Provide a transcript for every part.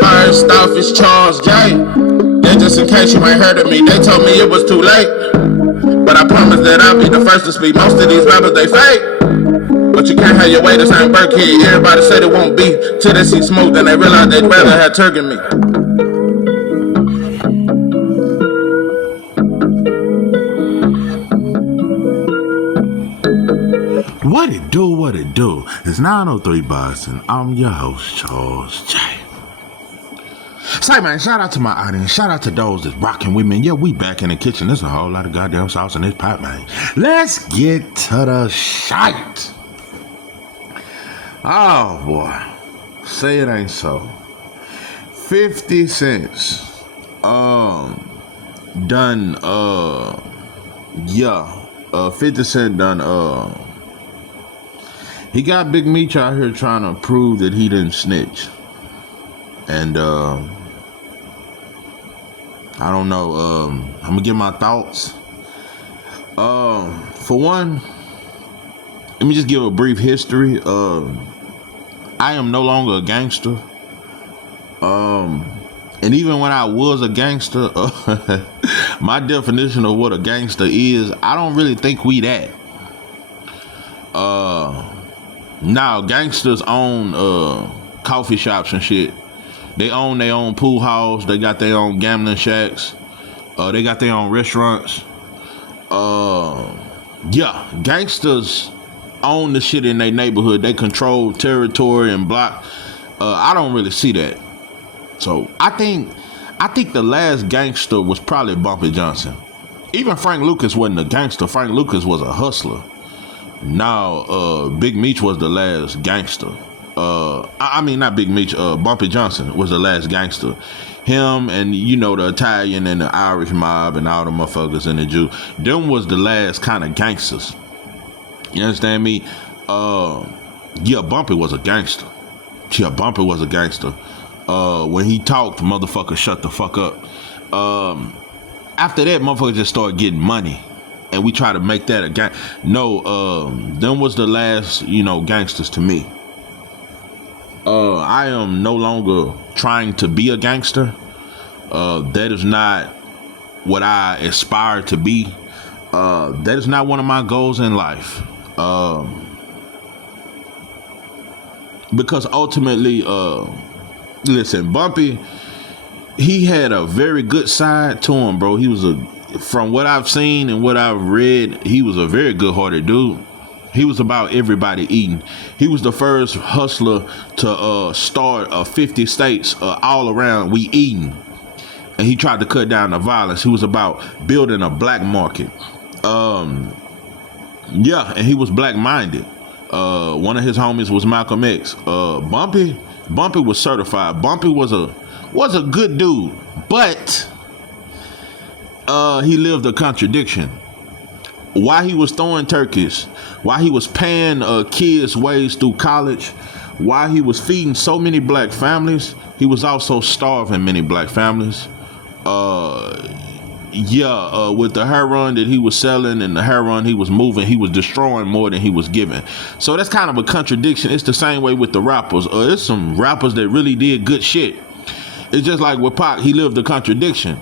First off, it's Charles J. Then just in case you ain't heard of me, they told me it was too late. But I promise that I'll be the first to speak. Most of these rappers, they fake. But you can't have your way, this ain't Burkhead. Everybody said it won't be. Till they see smoke, then they realize they'd rather have turkey meat. What it do, what it do? It's 903 Boston. I'm your host, Charles J. Say, man, shout out to my audience. Shout out to those that's rocking with me. Yeah, we back in the kitchen. There's a whole lot of goddamn sauce in this pot, man. Let's get to the shite. Oh, boy. Say it ain't so. 50 cents. Done, 50 Cent done, he got Big Meech out here trying to prove that he didn't snitch. And, I don't know, I'm gonna give my thoughts. For one, let me just give a brief history. I am no longer a gangster. And even when I was a gangster, my definition of what a gangster is, I don't really think we that. Now gangsters own coffee shops and shit. They own their own pool halls. They got their own gambling shacks. They got their own restaurants. Gangsters own the shit in their neighborhood. They control territory and block. I don't really see that. So I think the last gangster was probably Bumpy Johnson. Even Frank Lucas wasn't a gangster. Frank Lucas was a hustler. Now, Big Meech was the last gangster. Not Big Meech. Bumpy Johnson was the last gangster. Him and, the Italian and the Irish mob and all the motherfuckers and the Jew. Them was the last kind of gangsters. You understand me? Bumpy was a gangster. Bumpy was a gangster. When he talked, motherfucker shut the fuck up. After that, motherfucker just started getting money. And we try to make that a gang. No, them was the last, gangsters to me. I am no longer trying to be a gangster. That is not what I aspire to be. That is not one of my goals in life. Because ultimately, listen, Bumpy, he had a very good side to him, bro. From what I've seen and what I've read, he was a very good-hearted dude. He was about everybody eating. He was the first hustler to start 50 states all around we eating. And he tried to cut down the violence. He was about building a black market. And he was black-minded. One of his homies was Malcolm X. Bumpy was certified. Bumpy was a good dude, but he lived a contradiction. While he was throwing turkeys, while he was paying kids' ways through college, while he was feeding so many black families, he was also starving many black families. With the heroin that he was selling and the heroin he was moving, he was destroying more than he was giving. So that's kind of a contradiction. It's the same way with the rappers. There's some rappers that really did good shit. It's just like with Pac, he lived a contradiction.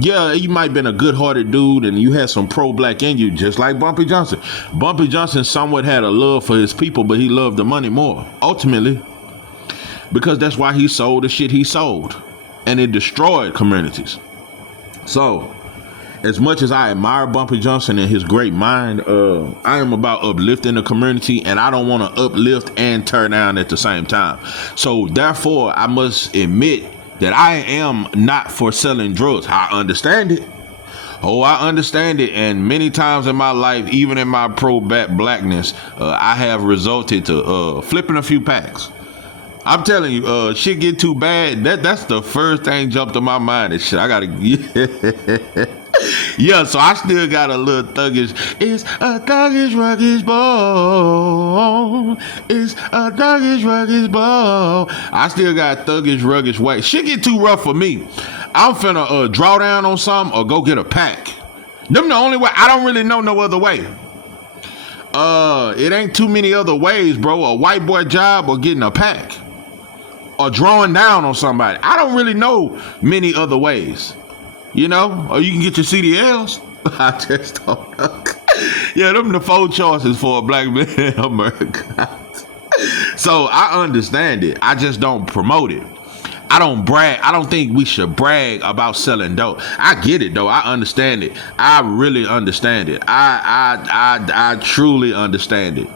Yeah, you might have been a good-hearted dude and you had some pro-black in you, just like Bumpy Johnson. Bumpy Johnson somewhat had a love for his people, but he loved the money more, ultimately. Because that's why he sold the shit he sold. And it destroyed communities. So, as much as I admire Bumpy Johnson and his great mind, I am about uplifting the community, and I don't want to uplift and tear down at the same time. So, therefore, I must admit that I am not for selling drugs. I understand it. I understand it. And many times in my life, even in my pro-blackness, I have resulted to flipping a few packs. I'm telling you, shit get too bad. That's the first thing jumped to my mind. And shit, I gotta. Yeah, so I still got a little thuggish. It's a thuggish, ruggish ball. It's a thuggish, ruggish ball. I still got thuggish, ruggish way. Shit get too rough for me. I'm finna draw down on something or go get a pack. Them the only way. I don't really know no other way. It ain't too many other ways, bro. A white boy job or getting a pack. or drawing down on somebody. I don't really know many other ways, you know. Or you can get your CDLs. I just don't know. Yeah, them the 4 choices for a black man in America. So I understand it. I just don't promote it. I don't brag. I don't think we should brag about selling dope. I get it though. I understand it. I really understand it. I truly understand it.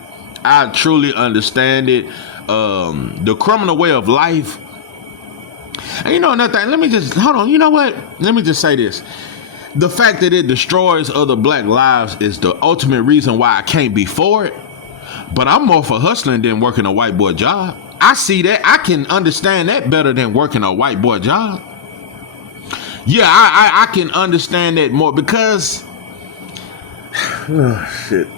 I truly understand it. The criminal way of life. And you know another thing. Let me just hold on. You know what? Let me just say this. The fact that it destroys other black lives is the ultimate reason why I can't be for it. But I'm more for hustling than working a white boy job. I see that. I can understand that better than working a white boy job. Yeah, I can understand that more because oh shit.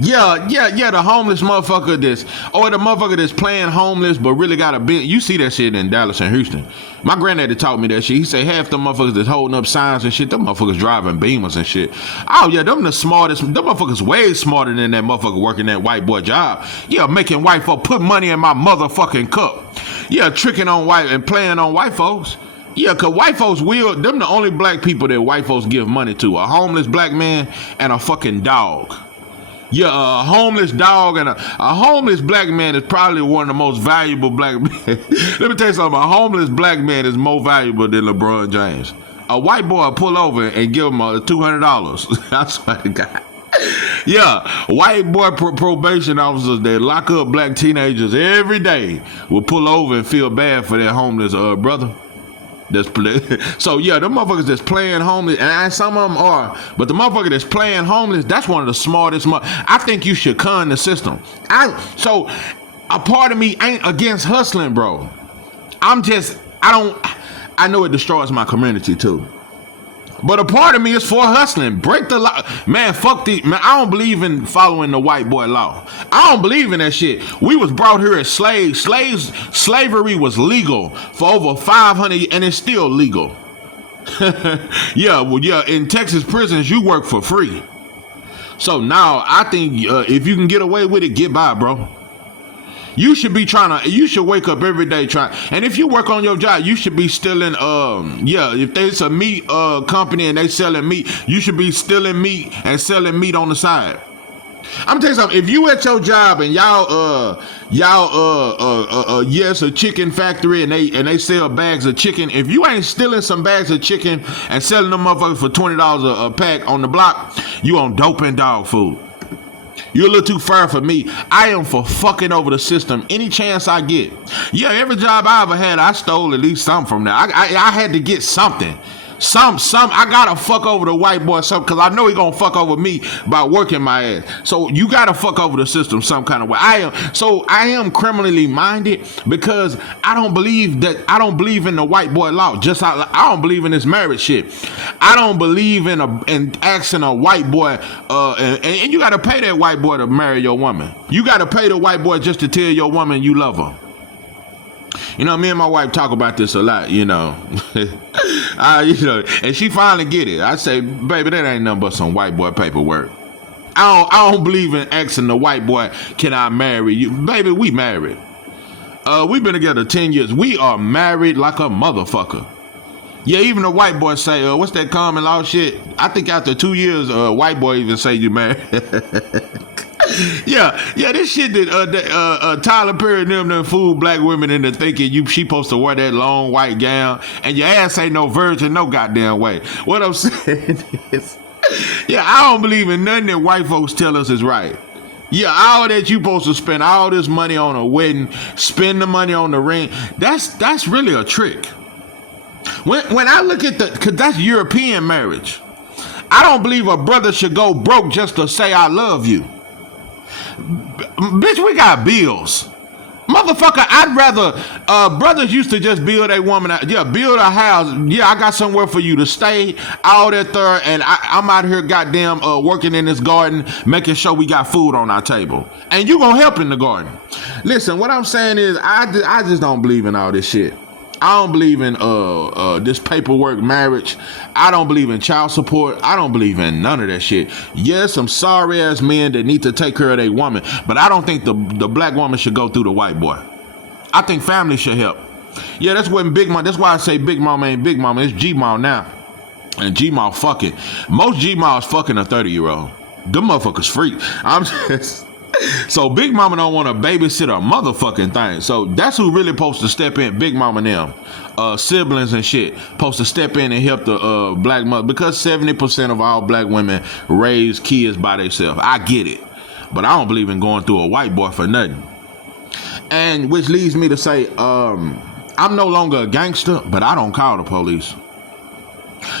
Yeah, the homeless motherfucker the motherfucker that's playing homeless but really got a bit. You see that shit in Dallas and Houston. My granddaddy taught me that shit. He said half the motherfuckers that's holding up signs and shit, them motherfuckers driving Beamers and shit. Oh yeah, them the smartest. Them motherfuckers way smarter than that motherfucker working that white boy job. Yeah, making white folk put money in my motherfucking cup. Yeah, tricking on white and playing on white folks. Yeah, cause white folks them the only black people that white folks give money to. A homeless black man and a fucking dog. Yeah, a homeless dog and a homeless black man is probably one of the most valuable black men. Let me tell you something. A homeless black man is more valuable than LeBron James. A white boy will pull over and give him $200. I swear to God. Yeah, white boy probation officers that lock up black teenagers every day will pull over and feel bad for their homeless brother. So yeah, the motherfuckers that's playing homeless, and some of them are, but the motherfucker that's playing homeless, that's one of the smartest. I think you should con the system. So a part of me ain't against hustling, bro. I know it destroys my community too. But a part of me is for hustling. Break the law. Man, fuck the man. I don't believe in following the white boy law. I don't believe in that shit. We was brought here as slaves. Slavery was legal for over 500 and it's still legal. Yeah, in Texas prisons, you work for free. So now I think if you can get away with it, get by, bro. You should be you should wake up every day trying. And if you work on your job, you should be stealing, if there's a meat company and they selling meat, you should be stealing meat and selling meat on the side. I'm telling you something. If you at your job and y'all a chicken factory and they sell bags of chicken, if you ain't stealing some bags of chicken and selling them motherfuckers for $20 a pack on the block, you on dope and dog food. You're a little too far for me. I am for fucking over the system any chance I get. Yeah, every job I ever had, I stole at least something from there. I had to get something. I gotta fuck over the white boy something because I know he gonna fuck over me by working my ass. So you gotta fuck over the system some kind of way. I am criminally minded because I don't believe in the white boy law. I don't believe in this marriage shit. I don't believe in asking a white boy and you gotta pay that white boy to marry your woman. You gotta pay the white boy just to tell your woman you love her. You know, me and my wife talk about this a lot, you know. And she finally get it. I say, baby, that ain't nothing but some white boy paperwork. I don't believe in asking the white boy, can I marry you? Baby, we married. We've been together 10 years. We are married like a motherfucker. Yeah, even the white boy say, what's that common law shit? I think after 2 years, white boy even say you married. Yeah, this shit that Tyler Perry and them fooled black women into thinking she supposed to wear that long white gown and your ass ain't no virgin no goddamn way. What I'm saying is, yeah, I don't believe in nothing that white folks tell us is right. Yeah, all that you supposed to spend all this money on a wedding, spend the money on the ring, that's really a trick. When I look at cause that's European marriage. I don't believe a brother should go broke just to say I love you. Bitch, we got bills. Motherfucker, I'd rather brothers used to just build a woman out. Yeah, build a house. Yeah, I got somewhere for you to stay, all that there, and I'm out here goddamn working in this garden, making sure we got food on our table. And you gonna help in the garden. Listen, what I'm saying is I just don't believe in all this shit. I don't believe in this paperwork marriage. I don't believe in child support. I don't believe in none of that shit. Yes, some sorry ass men that need to take care of their woman, but I don't think the black woman should go through the white boy. I think family should help. Yeah, that's when Big Mom. That's why I say Big Mama ain't Big Mama. It's G Mom now, and G Mom fucking. Most G Moms fucking a 30-year-old. Them motherfuckers freak. I'm just. So Big Mama don't want to babysit a motherfucking thing. So that's who really supposed to step in. Big Mama and them, siblings and shit, supposed to step in and help the black mother, because 70% of all black women raise kids by themselves. I get it, but I don't believe in going through a white boy for nothing. And which leads me to say, I'm no longer a gangster, but I don't call the police.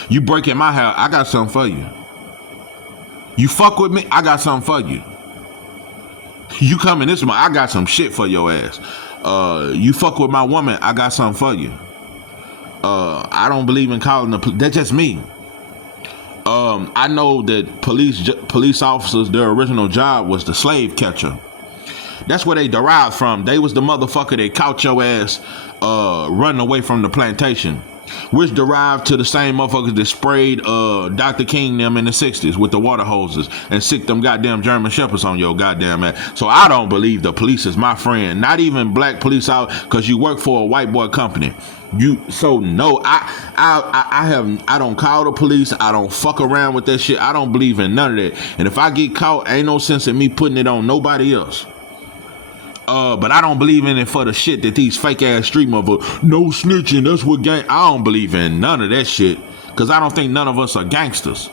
You break in my house, I got something for you. You fuck with me, I got something for you. You come in this month, I got some shit for your ass. You fuck with my woman, I got something for you. I don't believe in calling the police. That's just me. I know that police officers, their original job was the slave catcher. That's where they derived from. They was the motherfucker that caught your ass running away from the plantation, which derived to the same motherfuckers that sprayed Dr. King them in the 60s with the water hoses and sick them goddamn German Shepherds on your goddamn ass. So I don't believe the police is my friend. Not even black police out, because you work for a white boy company. No, I don't call the police. I don't fuck around with that shit. I don't believe in none of that. And if I get caught, ain't no sense in me putting it on nobody else. But I don't believe in it for the shit that these fake ass street motherfuckers, no snitching, that's what gang. I don't believe in none of that shit, because I don't think none of us are gangsters.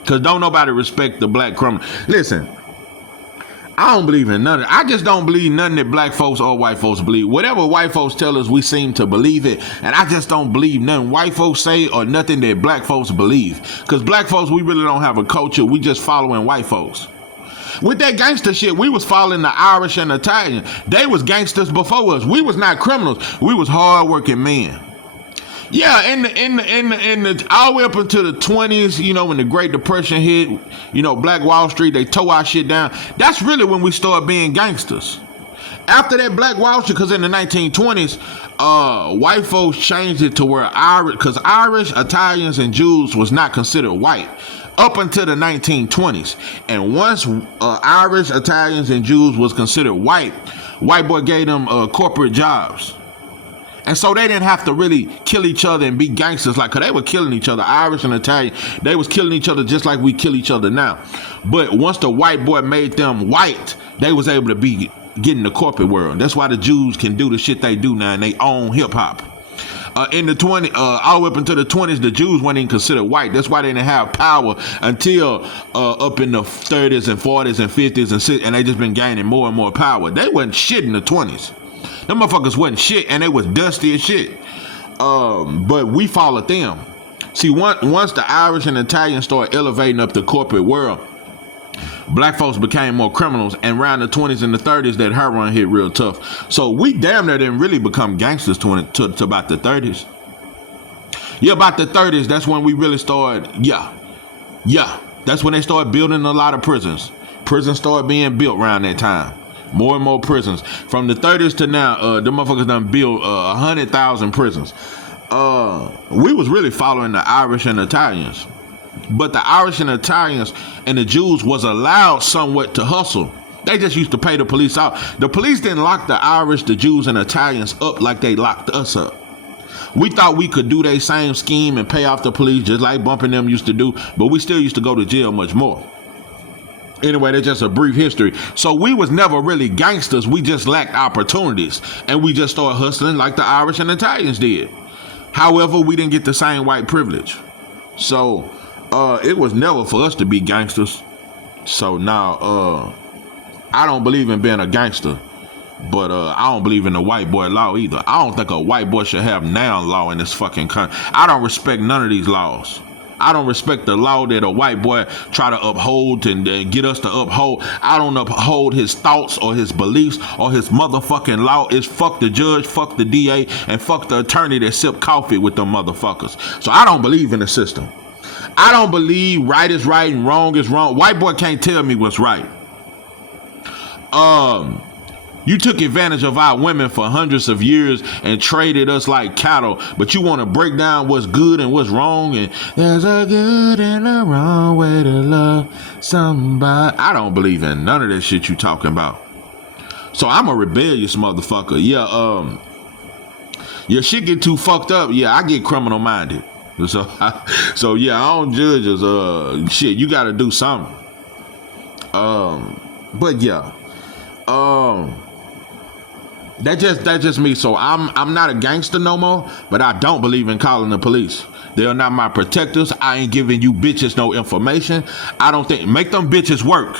Because don't nobody respect the black criminal. Listen, I don't believe in none of it. I just don't believe nothing that black folks or white folks believe. Whatever white folks tell us, we seem to believe it. And I just don't believe nothing white folks say or nothing that black folks believe. Because black folks, we really don't have a culture. We just following white folks. With that gangster shit, we was following the Irish and Italian. They was gangsters before us. We was not criminals. We was hardworking men. Yeah, in the all the way up into the 20s, you know, when the Great Depression hit, you know, Black Wall Street, they tore our shit down. That's really when we started being gangsters. After that Black Wall Street, because in the 1920s, white folks changed it to where Irish, Italians, and Jews was not considered white up until the 1920s. And once Irish, Italians, and Jews was considered white boy gave them corporate jobs. And so they didn't have to really kill each other and be gangsters, like, cause they were killing each other. Irish and Italian, they was killing each other just like we kill each other now. But once the white boy made them white, they was able to be getting the corporate world. That's why the Jews can do the shit they do now, and they own hip hop. In the 20s, all up into the 20s, the Jews weren't even considered white. That's why they didn't have power until up in the 30s and 40s and 50s and they just been gaining more and more power. They wasn't shit in the 20s. Them motherfuckers wasn't shit, and they was dusty as shit. But we followed them. See, once the Irish and Italians started elevating up the corporate world, black folks became more criminals, and around the 20s and the 30s, that heroin hit real tough. So we damn near didn't really become gangsters to about the 30s. Yeah, about the 30s, that's when we really started, yeah. That's when they started building a lot of prisons. Prisons started being built around that time. More and more prisons. From the 30s to now, the motherfuckers done built 100,000 prisons. We was really following the Irish and Italians. But the Irish and Italians and the Jews was allowed somewhat to hustle. They just used to pay the police out. The police didn't lock the Irish, the Jews, and Italians up like they locked us up. We thought we could do their same scheme and pay off the police just like Bumping them used to do, but we still used to go to jail much more. Anyway, that's just a brief history. So we was never really gangsters. We just lacked opportunities, and we just started hustling like the Irish and Italians did. However, we didn't get the same white privilege. So it was never for us to be gangsters. So now I don't believe in being a gangster, but I don't believe in the white boy law either. I don't think a white boy should have now law in this fucking country. I don't respect none of these laws. I don't respect the law that a white boy try to uphold and get us to uphold. I don't uphold his thoughts or his beliefs or his motherfucking law. It's fuck the judge, fuck the DA, and fuck the attorney that sip coffee with them motherfuckers. So I don't believe in the system. I don't believe right is right and wrong is wrong. White boy can't tell me what's right. You took advantage of our women for hundreds of years and traded us like cattle, but you want to break down what's good and what's wrong, and there's a good and a wrong way to love somebody. I don't believe in none of that shit you talking about. So I'm a rebellious motherfucker. Yeah, your shit get too fucked up. Yeah, I get criminal minded. So yeah, I don't judge us. Shit, you got to do something. But yeah, that's just me. So I'm not a gangster no more, but I don't believe in calling the police. They are not my protectors. I ain't giving you bitches no information. I don't think make them bitches work.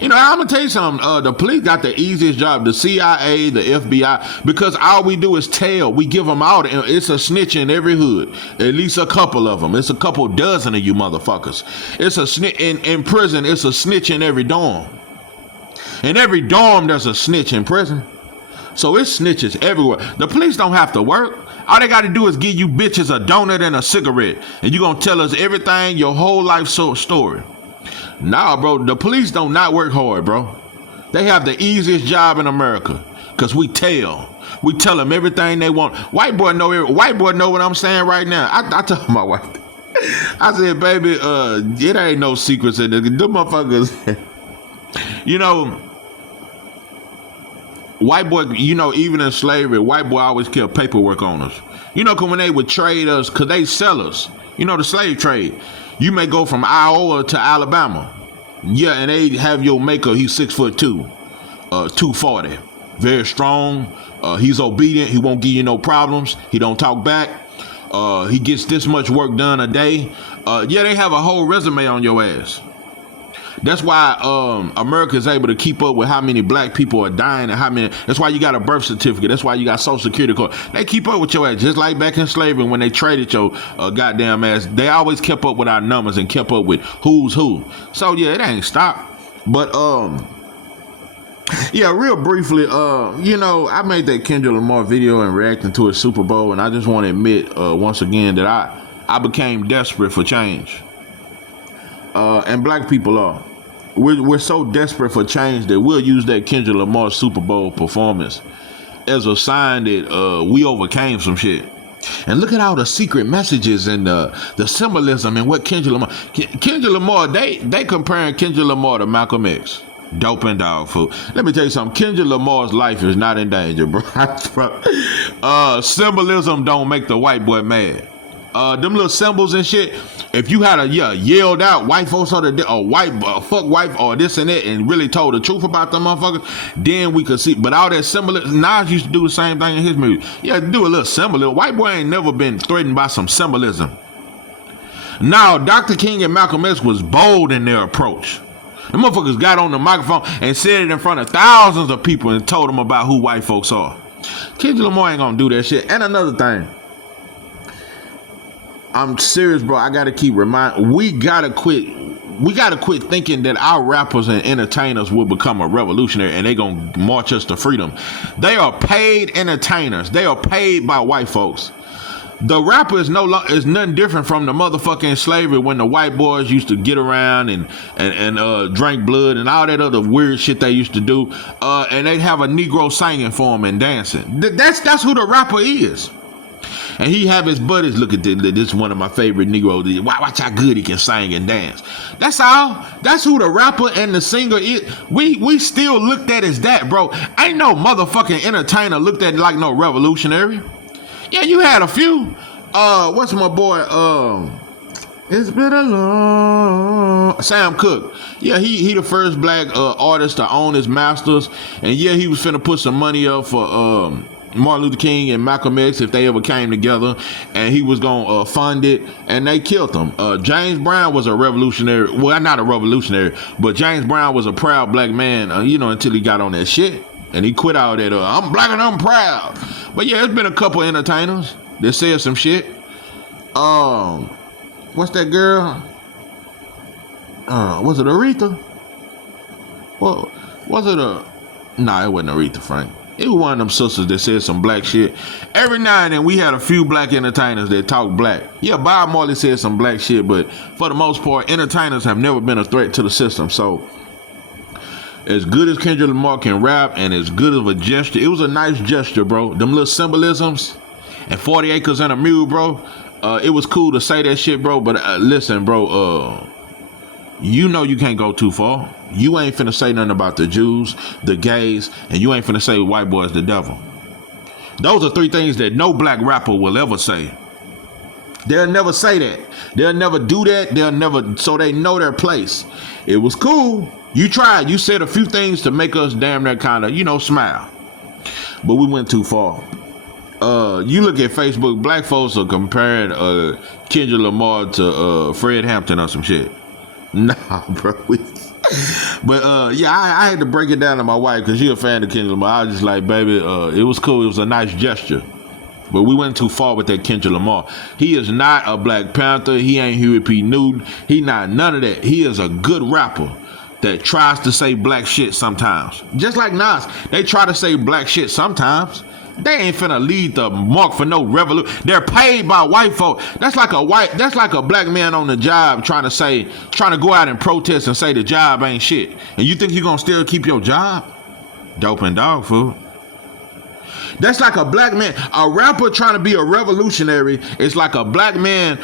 You know, I'm gonna tell you something. The police got the easiest job, the CIA, the FBI, because all we do is tell. We give them out. It's a snitch in every hood, at least a couple of them. It's a couple dozen of you motherfuckers. It's a snitch in prison. It's a snitch in every dorm. In every dorm, there's a snitch in prison. So it's snitches everywhere. The police don't have to work. All they got to do is give you bitches a donut and a cigarette, and you gonna tell us everything, your whole life story. Nah, bro, the police don't not work hard, bro. They have the easiest job in America, because we tell them everything they want. White boy know what I'm saying right now. I told my wife, I said, baby, it ain't no secrets in this. Them motherfuckers, you know, white boy, you know, even in slavery, white boy always kept paperwork on us. You know, cause when they would trade us, cause they sell us, you know, the slave trade. You may go from Iowa to Alabama. Yeah, and they have your maker, he's 6'2", 240. Very strong. He's obedient. He won't give you no problems. He don't talk back. He gets this much work done a day. Yeah, they have a whole resume on your ass. That's why America is able to keep up with how many black people are dying and how many. That's why you got a birth certificate. That's why you got Social Security card. They keep up with your ass, just like back in slavery when they traded your goddamn ass. They always kept up with our numbers and kept up with who's who. So yeah, it ain't stopped. But yeah, real briefly, you know, I made that Kendrick Lamar video and reacting to his Super Bowl, and I just want to admit once again that I became desperate for change. And black people are. We're so desperate for change that we'll use that Kendrick Lamar Super Bowl performance as a sign that we overcame some shit. And look at all the secret messages and the symbolism and what Kendrick Lamar, they comparing Kendrick Lamar to Malcolm X. Dope and dog food. Let me tell you something. Kendrick Lamar's life is not in danger, bro. Symbolism don't make the white boy mad. Them little symbols and shit. If you had yelled out white folks or fuck wife or this and that and really told the truth about them motherfuckers, then we could see. But all that symbolism, Nas used to do the same thing in his movie. Yeah, do a little symbolism. White boy ain't never been threatened by some symbolism. Now, Dr. King and Malcolm X was bold in their approach. The motherfuckers got on the microphone and said it in front of thousands of people and told them about who white folks are. Kendrick Lamar ain't gonna do that shit. And another thing, I'm serious, bro. I gotta keep reminding. We gotta quit thinking that our rappers and entertainers will become a revolutionary and they gonna march us to freedom. They are paid entertainers. They are paid by white folks. The rapper is nothing different from the motherfucking slavery when the white boys used to get around and drink blood and all that other weird shit they used to do. And they'd have a Negro singing for them and dancing. That's who the rapper is. And he have his buddies look at this. This is one of my favorite Negroes. Watch how good he can sing and dance. That's all. That's who the rapper and the singer is. We still looked at as that, bro. Ain't no motherfucking entertainer looked at like no revolutionary. Yeah, you had a few. What's my boy? It's been a long. Sam Cooke. Yeah, he the first black artist to own his masters. And yeah, he was finna put some money up for Martin Luther King and Malcolm X if they ever came together, and he was gonna fund it, and they killed him. James Brown was a revolutionary. Well, not a revolutionary, but James Brown was a proud black man. You know, until he got on that shit. And he quit all that, I'm black and I'm proud. But yeah, there's been a couple entertainers that said some shit. What's that girl? Was it Aretha? Well, was it Nah, it wasn't Aretha Frank. It was one of them sisters that said some black shit. Every now and then we had a few black entertainers that talk black. Yeah, Bob Marley said some black shit, but for the most part, entertainers have never been a threat to the system. So As good as Kendrick Lamar can rap and as good of a gesture, it was a nice gesture, bro. Them little symbolisms and 40 acres and a mule, bro. It was cool to say that shit, bro. But listen, bro, you know you can't go too far. You ain't finna say nothing about the Jews, the gays, and you ain't finna say white boys the devil. Those are three things that no black rapper will ever say. They'll never say that. They'll never do that. They'll never, so they know their place. It was cool. You tried. You said a few things to make us damn near kind of, smile. But we went too far. You look at Facebook, black folks are comparing Kendrick Lamar to Fred Hampton or some shit. Nah, bro. But yeah, I had to break it down to my wife because she a fan of Kendrick Lamar. I was just like, baby, it was cool. It was a nice gesture. But we went too far with that Kendrick Lamar. He is not a Black Panther. He ain't Huey P. Newton. He not none of that. He is a good rapper that tries to say black shit sometimes. Just like Nas, they try to say black shit sometimes. They ain't finna lead the mark for no revolution. They're paid by white folk. That's like a black man on the job trying to go out and protest and say the job ain't shit. And you think you gonna still keep your job? Dope and dog food. That's like a black man, a rapper trying to be a revolutionary. It's like a black man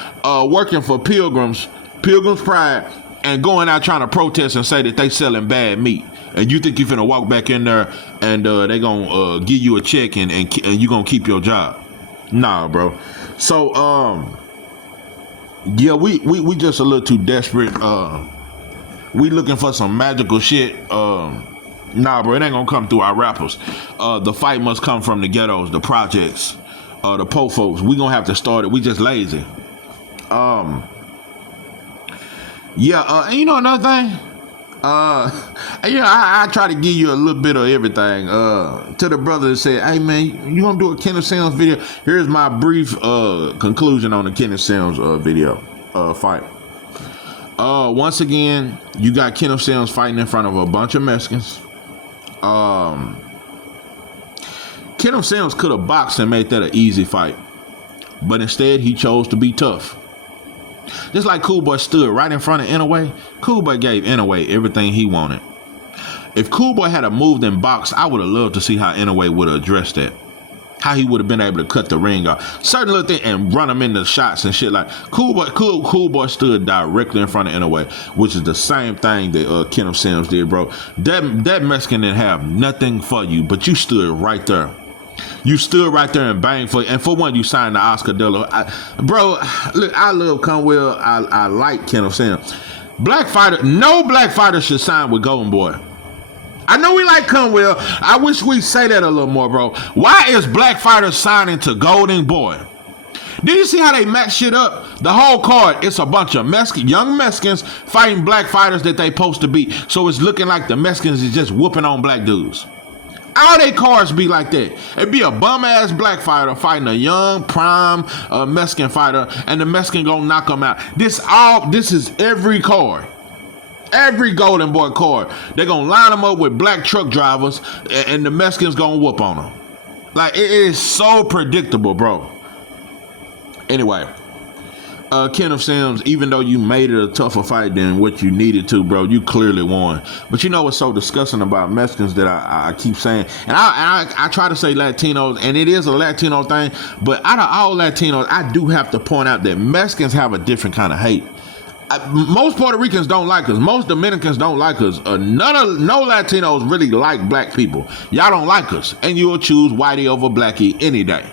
working for Pilgrim's Pride and going out trying to protest and say that they selling bad meat. And you think you finna walk back in there and they gonna give you a check and you gonna keep your job? Nah, bro. So yeah, we just a little too desperate. We looking for some magical shit. Nah, bro, it ain't gonna come through our rappers. The fight must come from the ghettos, the projects, the po folks. We gonna have to start it. We just lazy. Yeah, and another thing? I try to give you a little bit of everything. To the brother that said, hey man, you gonna do a Kenneth Sims video? Here's my brief conclusion on the Kenneth Sims video fight. Once again, you got Kenneth Sims fighting in front of a bunch of Mexicans. Kenneth Sims could have boxed and made that an easy fight, but instead he chose to be tough. Just like Cool Boy stood right in front of Inouye, Cool Boy gave Inouye everything he wanted. If Cool Boy had moved and boxed, I would have loved to see how Inouye would have addressed that. How he would have been able to cut the ring off. Certain little thing and run him into shots and shit like Cool Boy stood directly in front of Inouye, which is the same thing that Kenneth Sims did, bro. That Mexican didn't have nothing for you, but you stood right there. You stood right there and banged for it. And for one, you signed the Oscar De La. Bro, look, I love Conwell. I like Kenneth Sims. No black fighter should sign with Golden Boy. I know we like Conwell. I wish we say that a little more, bro. Why is black fighters signing to Golden Boy? Did you see how they match shit up? The whole card, it's a bunch of young Mexicans fighting black fighters that they supposed to beat. So it's looking like the Mexicans is just whooping on black dudes. All they cards be like that. It'd be a bum-ass black fighter fighting a young, prime Mexican fighter, and the Mexican gonna knock them out. This is every card. Every Golden Boy card. They're gonna line them up with black truck drivers, and the Mexicans gonna whoop on them. Like, it is so predictable, bro. Anyway, Kenneth Sims, even though you made it a tougher fight than what you needed to, bro, you clearly won. But you know what's so disgusting about Mexicans that I keep saying, and I try to say Latinos, and it is a Latino thing, but out of all Latinos, I do have to point out that Mexicans have a different kind of hate. Most Puerto Ricans don't like us. Most Dominicans don't like us. No Latinos really like black people. Y'all don't like us, and you'll choose whitey over blackie any day.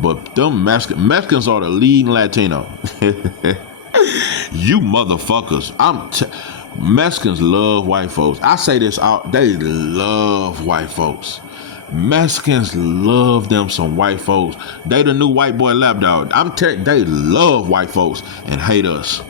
But them Mexicans are the leading Latino. You motherfuckers. Mexicans love white folks. I say this out. They love white folks. Mexicans love them some white folks. They the new white boy lapdog. They love white folks and hate us.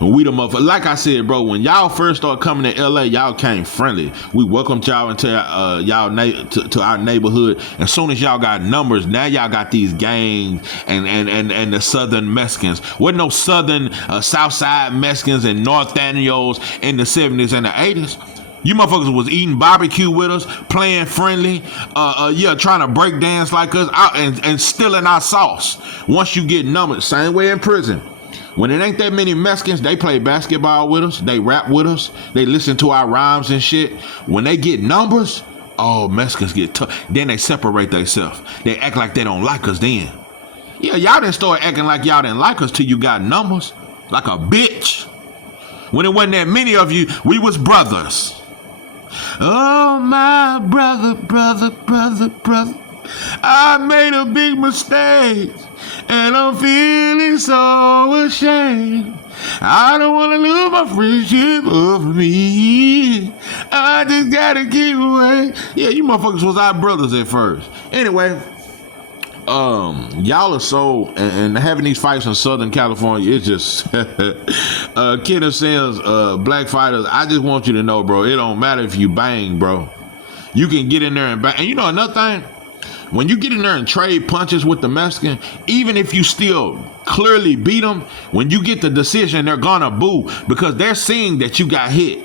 And we the motherfuckers. Like I said, bro, when y'all first started coming to LA, y'all came friendly. We welcomed y'all into to our neighborhood. As soon as y'all got numbers, now y'all got these gangs and the southern Mexicans. Wasn't no southern south side Mexicans and North Daniels in the 70s and the 80s. You motherfuckers was eating barbecue with us, playing friendly, trying to break dance like us, and stealing our sauce. Once you get numbered, same way in prison. When it ain't that many Mexicans, they play basketball with us. They rap with us. They listen to our rhymes and shit. When they get numbers, oh, Mexicans get tough. Then they separate themselves. They act like they don't like us then. Yeah, y'all didn't start acting like y'all didn't like us till you got numbers. Like a bitch. When it wasn't that many of you, we was brothers. Oh, my brother, brother, brother, brother. I made a big mistake. And I'm feeling so ashamed. I don't want to lose my friendship over me. I just gotta keep away. Yeah, you motherfuckers was our brothers at first. Anyway, y'all are so, and having these fights in Southern California, it's just, Kenneth Sims, black fighters, I just want you to know, bro, it don't matter if you bang, bro. You can get in there and bang. And you know another thing? When you get in there and trade punches with the Mexican, even if you still clearly beat them, when you get the decision, they're gonna boo because they're seeing that you got hit.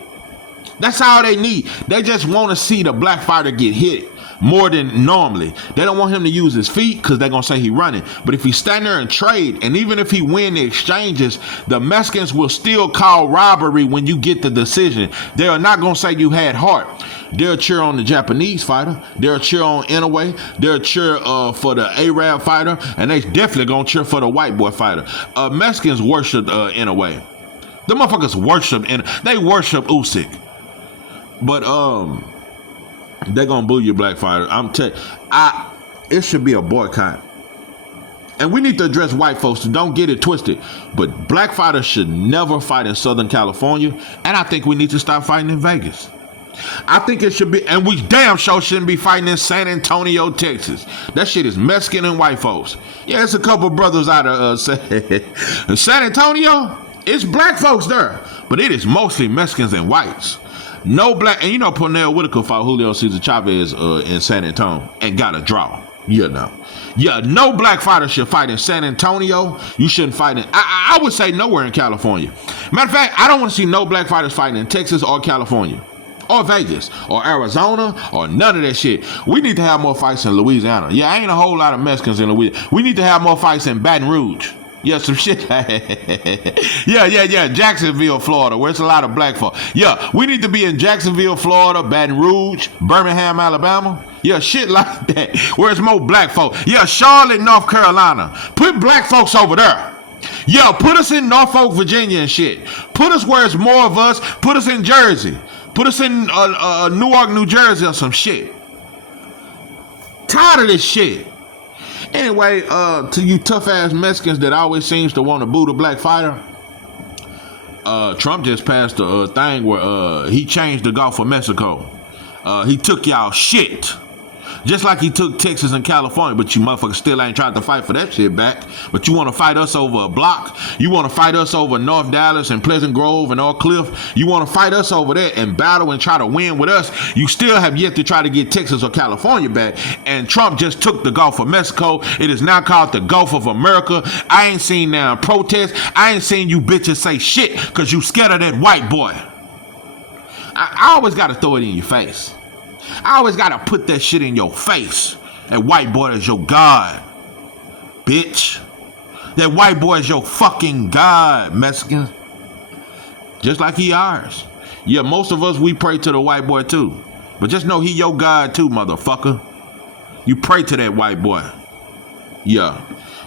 That's all they need. They just want to see the black fighter get hit more than normally. They don't want him to use his feet because they're gonna say he running. But if he stand there and trade, and even if he win the exchanges, the Mexicans will still call robbery when you get the decision. They are not gonna say you had heart. They'll cheer on the Japanese fighter. They'll cheer on Inoue. They'll cheer for the Arab fighter, and they definitely gonna cheer for the white boy fighter. Mexicans worship Inoue. The motherfuckers worship, and they worship Usyk. But they're gonna boo your black fighter. It should be a boycott. And we need to address white folks, so don't get it twisted. But black fighters should never fight in Southern California. And I think we need to stop fighting in Vegas. I think it should be, and we damn sure shouldn't be fighting in San Antonio, Texas. That shit is Mexican and white folks. Yeah, it's a couple brothers out of San Antonio. It's black folks there, but it is mostly Mexicans and whites. No black, and you know Pernell Whitaker fought Julio Cesar Chavez in San Antonio and got a draw. You know. Yeah, no black fighter should fight in San Antonio. You shouldn't fight in, I would say nowhere in California. Matter of fact, I don't want to see no black fighters fighting in Texas or California. Or Vegas, or Arizona, or none of that shit. We need to have more fights in Louisiana. Yeah, ain't a whole lot of Mexicans in Louisiana. We need to have more fights in Baton Rouge. Yeah, some shit. yeah. Jacksonville, Florida, where it's a lot of black folk. Yeah, we need to be in Jacksonville, Florida, Baton Rouge, Birmingham, Alabama. Yeah, shit like that, where it's more black folk. Yeah, Charlotte, North Carolina. Put black folks over there. Yeah, put us in Norfolk, Virginia and shit. Put us where it's more of us. Put us in Jersey. Put us in Newark, New Jersey or some shit. Tired of this shit. Anyway, to you tough ass Mexicans that always seems to want to boo the black fighter, Trump just passed a thing where he changed the Gulf of Mexico. He took y'all shit. Just like he took Texas and California, but you motherfuckers still ain't trying to fight for that shit back. But you want to fight us over a block? You want to fight us over North Dallas and Pleasant Grove and Oak Cliff? You want to fight us over there and battle and try to win with us? You still have yet to try to get Texas or California back. And Trump just took the Gulf of Mexico. It is now called the Gulf of America. I ain't seen now protests. I ain't seen you bitches say shit because you scared of that white boy. I always got to throw it in your face. I always gotta put that shit in your face. That white boy is your God, bitch. That white boy is your fucking God, Mexicans. Just like he ours. Yeah, most of us, we pray to the white boy too. But just know he your God too, motherfucker. You pray to that white boy. Yeah.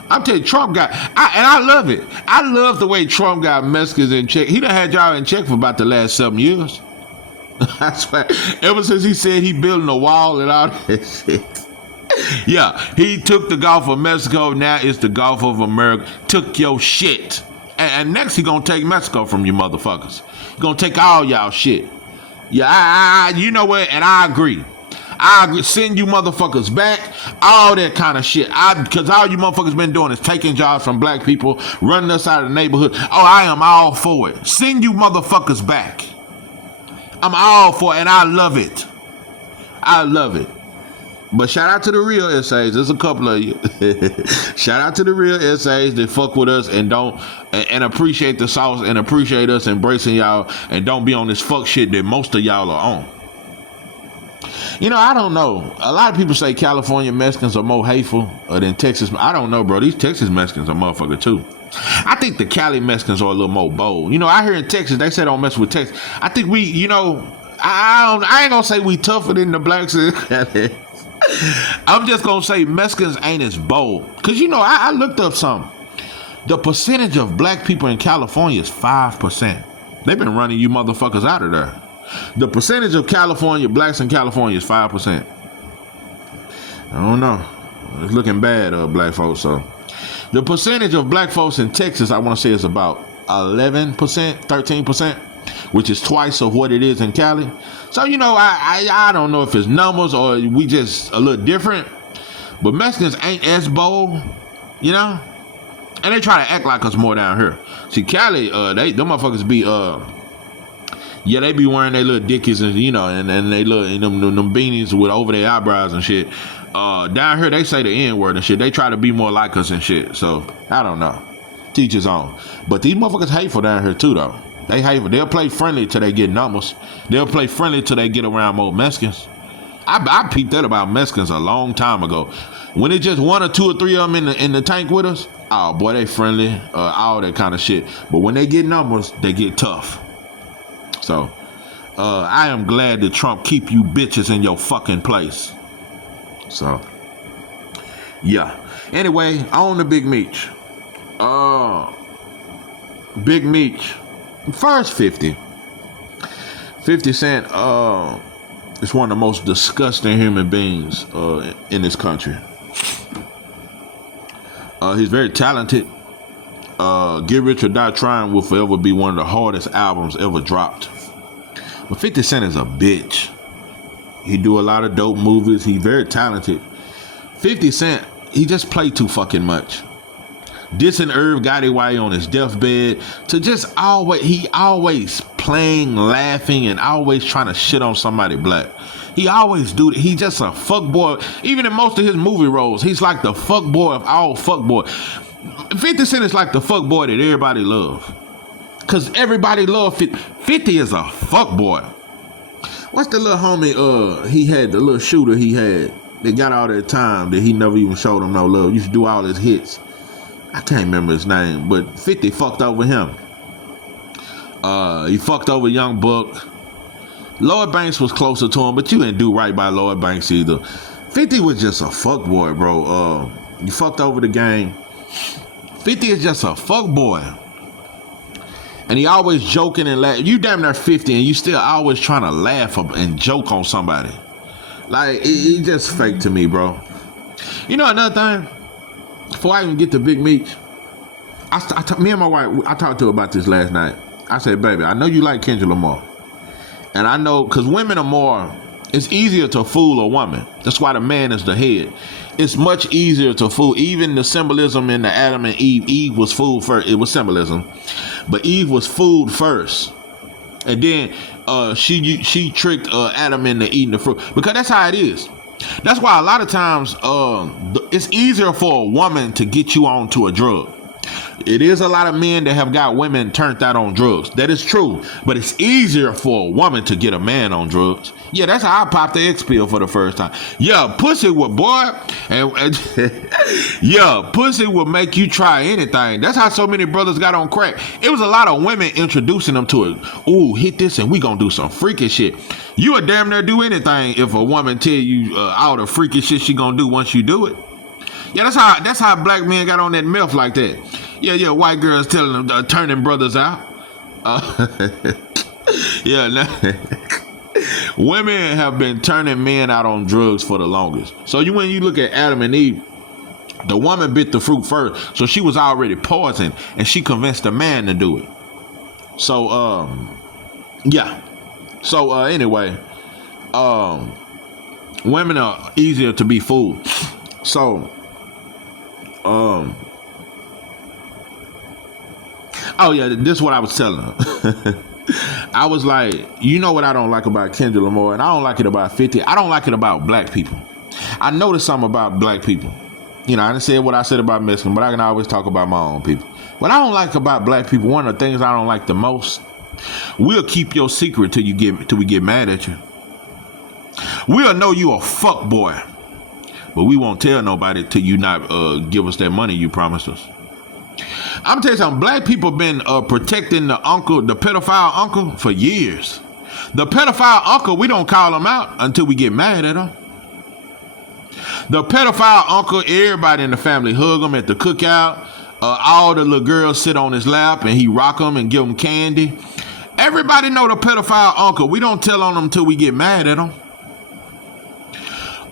I'm telling you, Trump got, and I love it. I love the way Trump got Mexicans in check. He done had y'all in check for about the last 7 years. I swear, ever since he said he building a wall and all that shit. Yeah, he took the Gulf of Mexico. Now it's the Gulf of America. Took your shit. And next he gonna take Mexico from you motherfuckers. He gonna take all y'all shit. Yeah, you know what? And I agree. Send you motherfuckers back. All that kind of shit. Because all you motherfuckers been doing is taking jobs from black people, running us out of the neighborhood. Oh, I am all for it. Send you motherfuckers back. I'm all for it, and I love it. I love it. But shout out to the real essays. There's a couple of you. Shout out to the real essays that fuck with us and don't and appreciate the sauce and appreciate us embracing y'all and don't be on this fuck shit that most of y'all are on. You know, I don't know. A lot of people say California Mexicans are more hateful than Texas. I don't know, bro. These Texas Mexicans are motherfucker too. I think the Cali Mexicans are a little more bold. You know, I hear in Texas they say don't mess with Texas. I think we, you know, I ain't gonna say we tougher than the blacks in Cali. I'm just gonna say Mexicans ain't as bold. Cause you know, I looked up something. The percentage of black people in California is 5%. They've been running you motherfuckers out of there. The percentage of California blacks in California is 5%. I don't know. It's looking bad, black folks. So the percentage of black folks in Texas, I want to say, is about 11%, 13%, which is twice of what it is in Cali. So, you know, I don't know if it's numbers or we just a little different, but Mexicans ain't as bold, you know, and they try to act like us more down here. See, Cali, them motherfuckers be, yeah, they be wearing their little dickies and, you know, and they little, and them beanies with over their eyebrows and shit. Down here, they say the N-word and shit. They try to be more like us and shit. So, I don't know. Teach his own. But these motherfuckers hateful down here, too, though. They hateful. They'll play friendly till they get numbers. They'll play friendly till they get around more Mexicans. I peeped that about Mexicans a long time ago. When it's just one or two or three of them in the tank with us, oh, boy, they friendly, all that kind of shit. But when they get numbers, they get tough. So, I am glad that Trump keep you bitches in your fucking place. So, yeah. Anyway, on to Big Meech. Big Meech. First 50. 50 Cent is one of the most disgusting human beings in this country. He's very talented. Get Rich or Die Trying will forever be one of the hardest albums ever dropped. But 50 Cent is a bitch. He do a lot of dope movies. He's very talented. 50 Cent, he just play too fucking much. Dissing Irv Gotti while he on his deathbed. To just always playing, laughing, and always trying to shit on somebody black. He always do that. He just a fuck boy. Even in most of his movie roles, he's like the fuck boy of all fuck boy. 50 Cent is like the fuck boy that everybody love. Cause everybody love 50. 50 is a fuck boy. What's the little homie he had, the little shooter he had that got all that time that he never even showed him no love? Used to do all his hits. I can't remember his name, but 50 fucked over him. He fucked over Young Buck. Lloyd Banks was closer to him, but you didn't do right by Lloyd Banks either. 50 was just a fuck boy, bro. You fucked over the game. 50 is just a fuck boy. And he always joking and laughing. You damn near 50 and you still always trying to laugh and joke on somebody. Like, he just fake to me, bro. You know another thing? Before I even get to Big Meech, me and my wife, I talked to her about this last night. I said, baby, I know you like Kendrick Lamar. And I know, because women are more, it's easier to fool a woman. That's why the man is the head. It's much easier to fool. Even the symbolism in the Adam and Eve. Eve was fooled first. It was symbolism. But Eve was fooled first. And then she tricked Adam into eating the fruit. Because that's how it is. That's why a lot of times it's easier for a woman to get you onto a drug. It is a lot of men that have got women turned out on drugs. That is true. But it's easier for a woman to get a man on drugs. Yeah, that's how I popped the X pill for the first time. Yeah, pussy would, boy. Yeah, pussy will make you try anything. That's how so many brothers got on crack. It was a lot of women introducing them to it. Ooh, hit this and we gonna do some freaky shit. You would damn near do anything if a woman tell you all the freaky shit she gonna do once you do it. Yeah, that's how black men got on that meth like that. Yeah, white girls telling them, turning brothers out. Women have been turning men out on drugs for the longest. So when you look at Adam and Eve, the woman bit the fruit first, so she was already poisoned, and she convinced the man to do it. So, yeah. So, anyway, women are easier to be fooled. So, oh yeah, this is what I was telling her. I was like, you know what I don't like about Kendrick Lamar, and I don't like it about 50. I don't like it about black people. I noticed something about black people. You know, I didn't say what I said about Mexicans, but I can always talk about my own people. What I don't like about black people, one of the things I don't like the most, we'll keep your secret till we get mad at you. We'll know you a fuck boy, but we won't tell nobody till you not give us that money you promised us. I'm tell you something. Black people been protecting the pedophile uncle for years. The pedophile uncle, we don't call him out until we get mad at him. The pedophile uncle, everybody in the family hug him at the cookout. All the little girls sit on his lap and he rock them and give them candy. Everybody know the pedophile uncle. We don't tell on him until we get mad at him.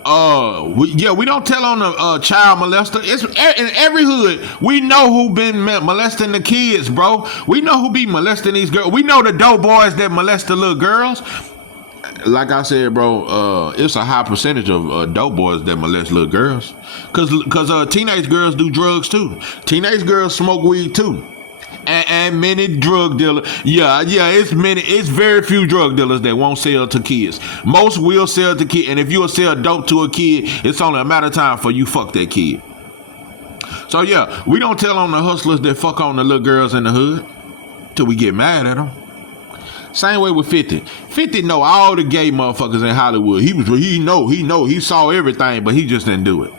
We don't tell on the child molester. It's in every hood. We know who been molesting the kids, bro. We know who be molesting these girls. We know the dope boys that molest the little girls. Like I said, bro, it's a high percentage of dope boys that molest little girls. Cause teenage girls do drugs too. Teenage girls smoke weed too. And many drug dealers, it's very few drug dealers that won't sell to kids. Most will sell to kids, and if you'll sell dope to a kid, it's only a matter of time for you fuck that kid. So yeah, we don't tell on the hustlers that fuck on the little girls in the hood till we get mad at them. Same way with 50. 50 know all the gay motherfuckers in Hollywood. He saw everything, but he just didn't do it.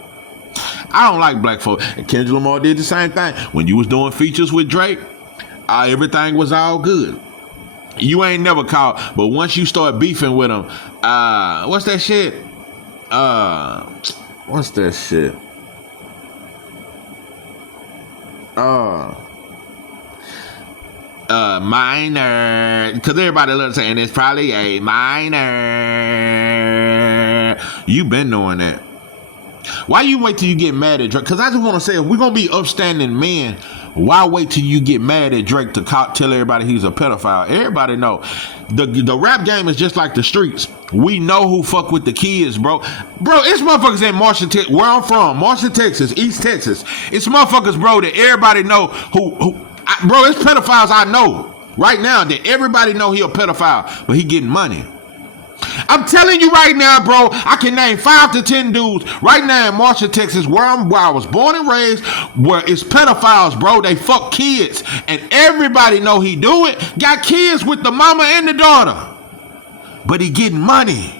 I don't like black folk. And Kendrick Lamar did the same thing. When you was doing features with Drake, everything was all good. You ain't never caught, but once you start beefing with him, what's that shit? Minor, because everybody loves saying it's probably a minor. You been knowing that. Why you wait till you get mad at Drake? Because I just want to say, if we're going to be upstanding men, why wait till you get mad at Drake to tell everybody he's a pedophile? Everybody know. The rap game is just like the streets. We know who fuck with the kids, bro. Bro, it's motherfuckers in Marshall, Texas, where I'm from. Marshall, Texas, East Texas. It's motherfuckers, bro, that everybody know bro, it's pedophiles I know right now that everybody know he a pedophile, but he getting money. I'm telling you right now, bro, I can name 5 to 10 dudes right now in Marshall, Texas, where I was born and raised, where it's pedophiles, bro. They fuck kids, and everybody know he do it. Got kids with the mama and the daughter, but he getting money.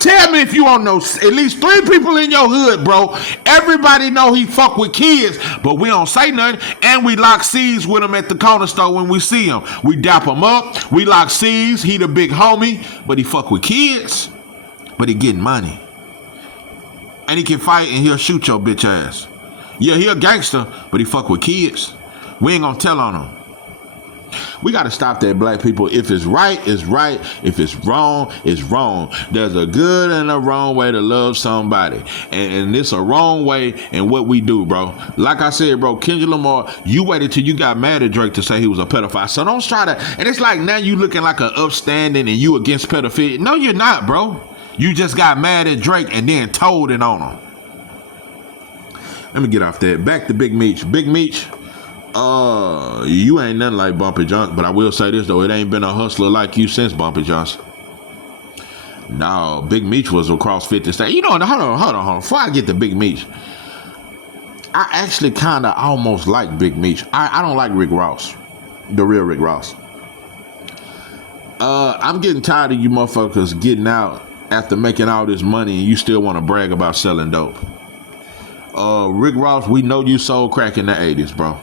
Tell me if you don't know at least 3 people in your hood, bro. Everybody know he fuck with kids, but we don't say nothing, and we lock C's with him at the corner store when we see him. We dap him up. We lock C's. He the big homie, but he fuck with kids, but he getting money. And he can fight and he'll shoot your bitch ass. Yeah, he a gangster, but he fuck with kids. We ain't gonna tell on him. We got to stop that, black people. If it's right, it's right. If it's wrong, it's wrong. There's a good and a wrong way to love somebody. And it's a wrong way in what we do, bro. Like I said, bro, Kendrick Lamar, you waited till you got mad at Drake to say he was a pedophile. So don't try to, and it's like now you looking like an upstanding and you against pedophilia. No, you're not, bro. You just got mad at Drake and then told it on him. Let me get off that. Back to Big Meech. Big Meech. You ain't nothing like Bumpy Johnson, but I will say this though, it ain't been a hustler like you since Bumpy Johnson. No, Big Meech was across 50 states. You know, hold on. Before I get to Big Meech, I actually kind of almost like Big Meech. I don't like Rick Ross, the real Rick Ross. I'm getting tired of you motherfuckers getting out after making all this money and you still want to brag about selling dope. Rick Ross, we know you sold crack in the 80s, bro.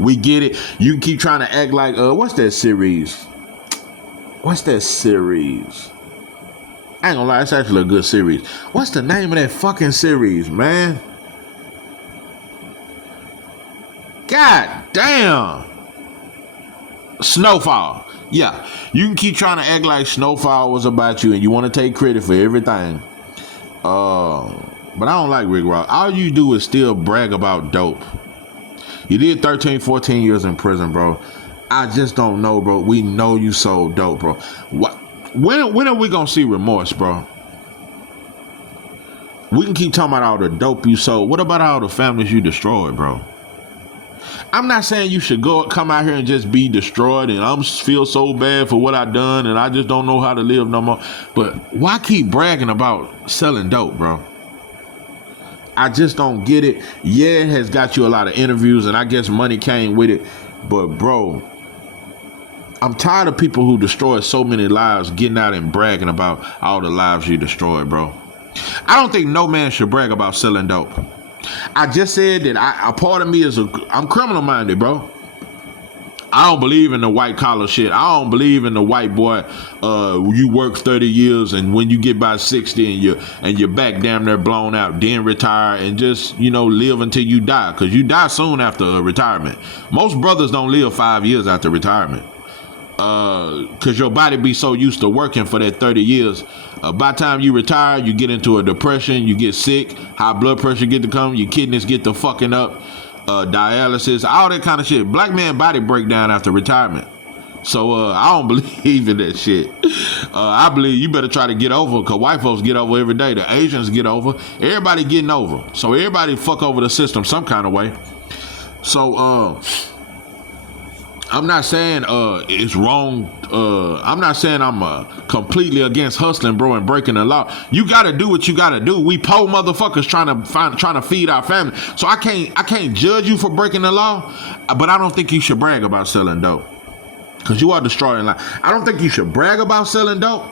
We get it. You can keep trying to act like, what's that series? I ain't gonna lie, it's actually a good series. What's the name of that fucking series, man? God damn. Snowfall. Yeah, you can keep trying to act like Snowfall was about you and you want to take credit for everything. But I don't like Rick Ross. All you do is still brag about dope. You did 13, 14 years in prison, bro. I just don't know, bro. We know you sold dope, bro. When are we gonna see remorse, bro? We can keep talking about all the dope you sold. What about all the families you destroyed, bro? I'm not saying you should come out here and just be destroyed and I'm feel so bad for what I done and I just don't know how to live no more. But why keep bragging about selling dope, bro? I just don't get it. Yeah, it has got you a lot of interviews and I guess money came with it. But bro, I'm tired of people who destroy so many lives getting out and bragging about all the lives you destroyed, bro. I don't think no man should brag about selling dope. I just said that a part of me I'm criminal minded, bro. I don't believe in the white collar shit. I don't believe in the white boy. You work 30 years and when you get about 60 and your back damn near blown out, then retire and just live until you die, because you die soon after retirement. Most brothers don't live 5 years after retirement. Because your body be so used to working for that 30 years. By the time you retire, you get into a depression, you get sick, high blood pressure get to come, your kidneys get to fucking up, dialysis, all that kind of shit. Black man body breakdown after retirement. So I don't believe in that shit. I believe you better try to get over, because white folks get over every day. The Asians get over. Everybody getting over. So everybody fuck over the system some kind of way. So I'm not saying it's wrong. I'm not saying I'm completely against hustling, bro, and breaking the law. You gotta do what you gotta do. We poor motherfuckers trying to feed our family. So I can't judge you for breaking the law, but I don't think you should brag about selling dope, because you are destroying life. I don't think you should brag about selling dope.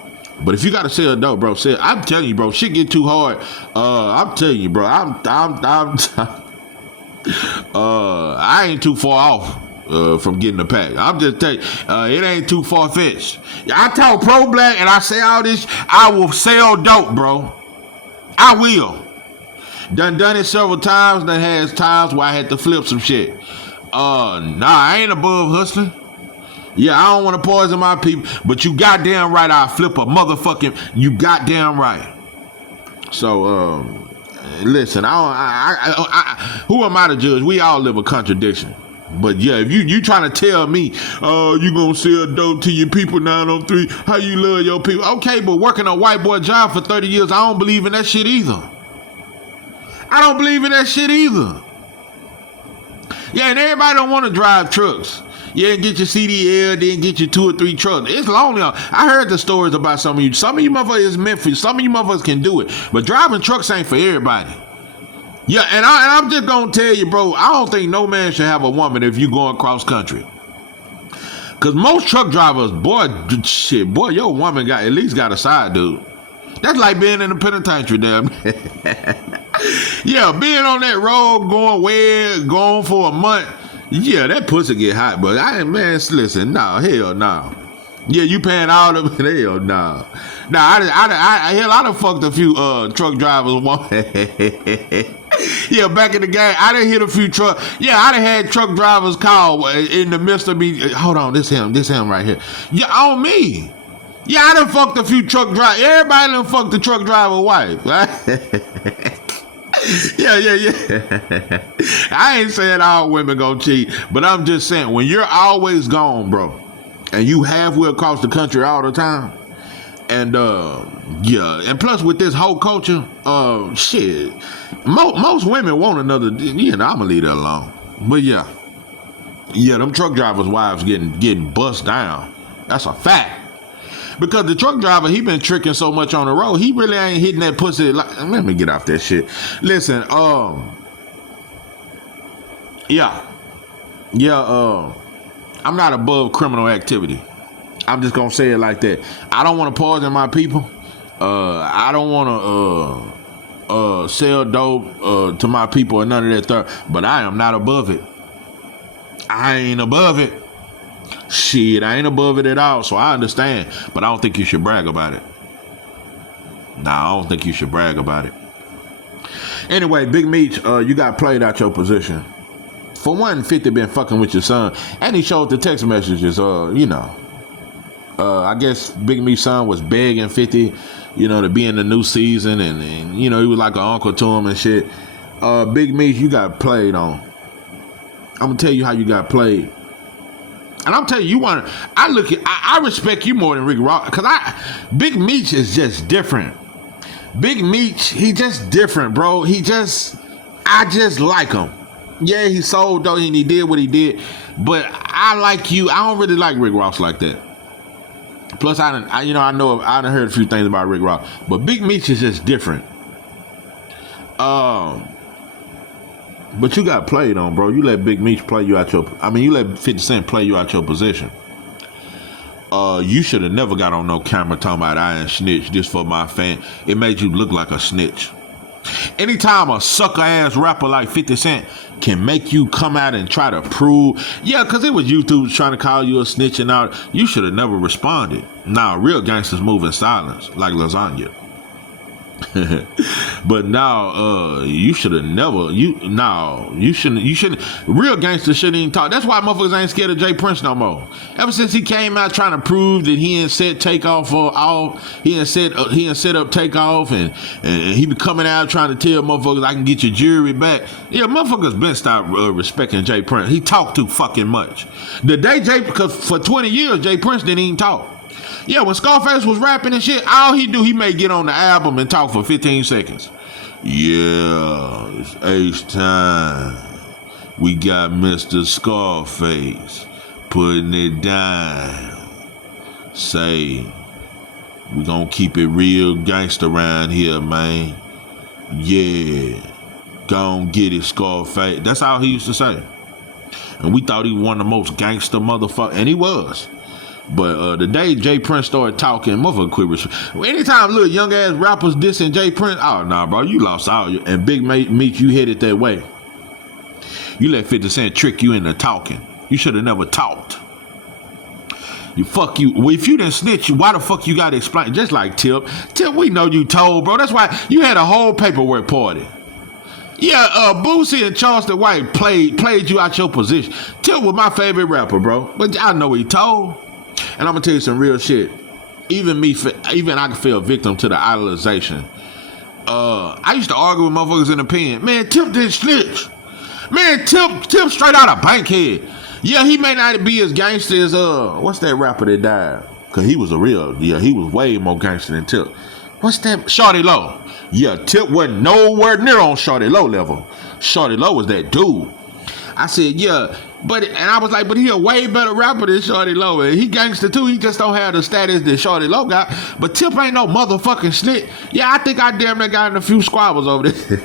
But if you gotta sell dope, bro, I'm telling you, bro, shit get too hard. I'm telling you, bro, I ain't too far off from getting a pack. I'm just telling you, it ain't too far-fetched. I talk pro-black and I say all this, I will sell dope, bro. I will. Done it several times. Done has times where I had to flip some shit. I ain't above hustling. Yeah, I don't want to poison my people, but you goddamn right I'll flip a motherfucking, you goddamn right. So, listen, who am I to judge? We all live a contradiction. But yeah, if you trying to tell me, you gonna sell dope to your people 903, how you love your people? Okay, but working a white boy job for 30 years, I don't believe in that shit either. Yeah, and everybody don't want to drive trucks. Yeah, get your CDL, then get your 2 or 3 trucks. It's lonely. I heard the stories about some of you. Some of you motherfuckers is meant for you. Some of you motherfuckers can do it. But driving trucks ain't for everybody. Yeah, and I'm just gonna tell you, bro, I don't think no man should have a woman if you going cross country. Cause most truck drivers, boy, your woman at least got a side dude. That's like being in the penitentiary, damn. Yeah, being on that road, going for a month. Yeah, that pussy get hot, but listen, no, hell no. Yeah, you paying all them, hell no. Nah, I done fucked a few truck drivers. Yeah, back in the game, I done hit a few truck. Yeah, I done had truck drivers call in the midst of me. Hold on, this him right here. Yeah, on me. Yeah, I done fucked a few truck drivers. Everybody done fucked the truck driver wife. Right? Yeah. I ain't saying all women gonna cheat, but I'm just saying when you're always gone, bro, and you halfway across the country all the time, and and plus with this whole culture, shit, most women want another. I'm gonna leave that alone. But yeah, them truck drivers' wives getting bust down. That's a fact. Because the truck driver, he been tricking so much on the road, he really ain't hitting that pussy. Let me get off that shit. Listen, I'm not above criminal activity. I'm just gonna say it like that. I don't want to poison my people. I don't want to sell dope to my people or none of that stuff. But I am not above it. I ain't above it. Shit, I ain't above it at all, so I understand. But I don't think you should brag about it. Nah, I don't think you should brag about it. Anyway, Big Meech, you got played out your position. For one, 50 been fucking with your son, and he showed the text messages. I guess Big Meech's son was begging 50, to be in the new season, and he was like an uncle to him and shit. Big Meech, you got played on. I'm gonna tell you how you got played. And I'm telling you, I respect you more than Rick Ross, because Big Meech is just different. Big Meech, he just different, bro. I just like him. Yeah, he sold though, and he did what he did, but I like you. I don't really like Rick Ross like that. Plus, I done heard a few things about Rick Ross, but Big Meech is just different. But you got played on, bro. You let Big Meech play you out you let 50 Cent play you out your position. You should have never got on no camera talking about I ain't snitch. This for my fan. It made you look like a snitch. Anytime a sucker ass rapper like 50 Cent can make you come out and try to prove, yeah, because it was YouTube trying to call you a snitch and all, you should have never responded. Nah, real gangsters move in silence like lasagna. But now, you should have never. You shouldn't. Real gangsters shouldn't even talk. That's why motherfuckers ain't scared of Jay Prince no more. Ever since he came out trying to prove that he ain't set Takeoff for all, he ain't set up Takeoff, and he be coming out trying to tell motherfuckers I can get your jewelry back. Yeah, motherfuckers been stop respecting Jay Prince. He talked too fucking much. The day because for 20 years Jay Prince didn't even talk. Yeah, when Scarface was rapping and shit, all he do, he may get on the album and talk for 15 seconds. Yeah, it's H time. We got Mr. Scarface putting it down. Say, we gonna keep it real gangster around here, man. Yeah, gon' get it, Scarface. That's all he used to say. And we thought he was one of the most gangster motherfuckers, and he was. But the day Jay Prince started talking, motherfucker quit. Anytime little young ass rappers dissing Jay Prince, oh nah, bro, you lost all your. And Big Meech, you headed that way. You let 50 Cent trick you into talking. You should have never talked. Well, if you didn't snitch, why the fuck you gotta explain? Just like Tip, we know you told, bro. That's why you had a whole paperwork party. Yeah, Boosie and Charleston White played you out your position. Tip was my favorite rapper, bro. But I know he told. And I'm gonna tell you some real shit. Even I can feel victim to the idolization. I used to argue with motherfuckers in the pen. Man, Tip didn't snitch. Man, Tip straight out of Bankhead. Yeah, he may not be as gangster as what's that rapper that died? Cause he was he was way more gangster than Tip. What's that? Shawty Low. Yeah, Tip wasn't nowhere near on Shawty Low level. Shawty Low was that dude. I said, yeah, and I was like, but he a way better rapper than Shawty Low. And he gangster too. He just don't have the status that Shawty Low got. But Tip ain't no motherfucking snitch. Yeah, I think I damn near got in a few squabbles over there.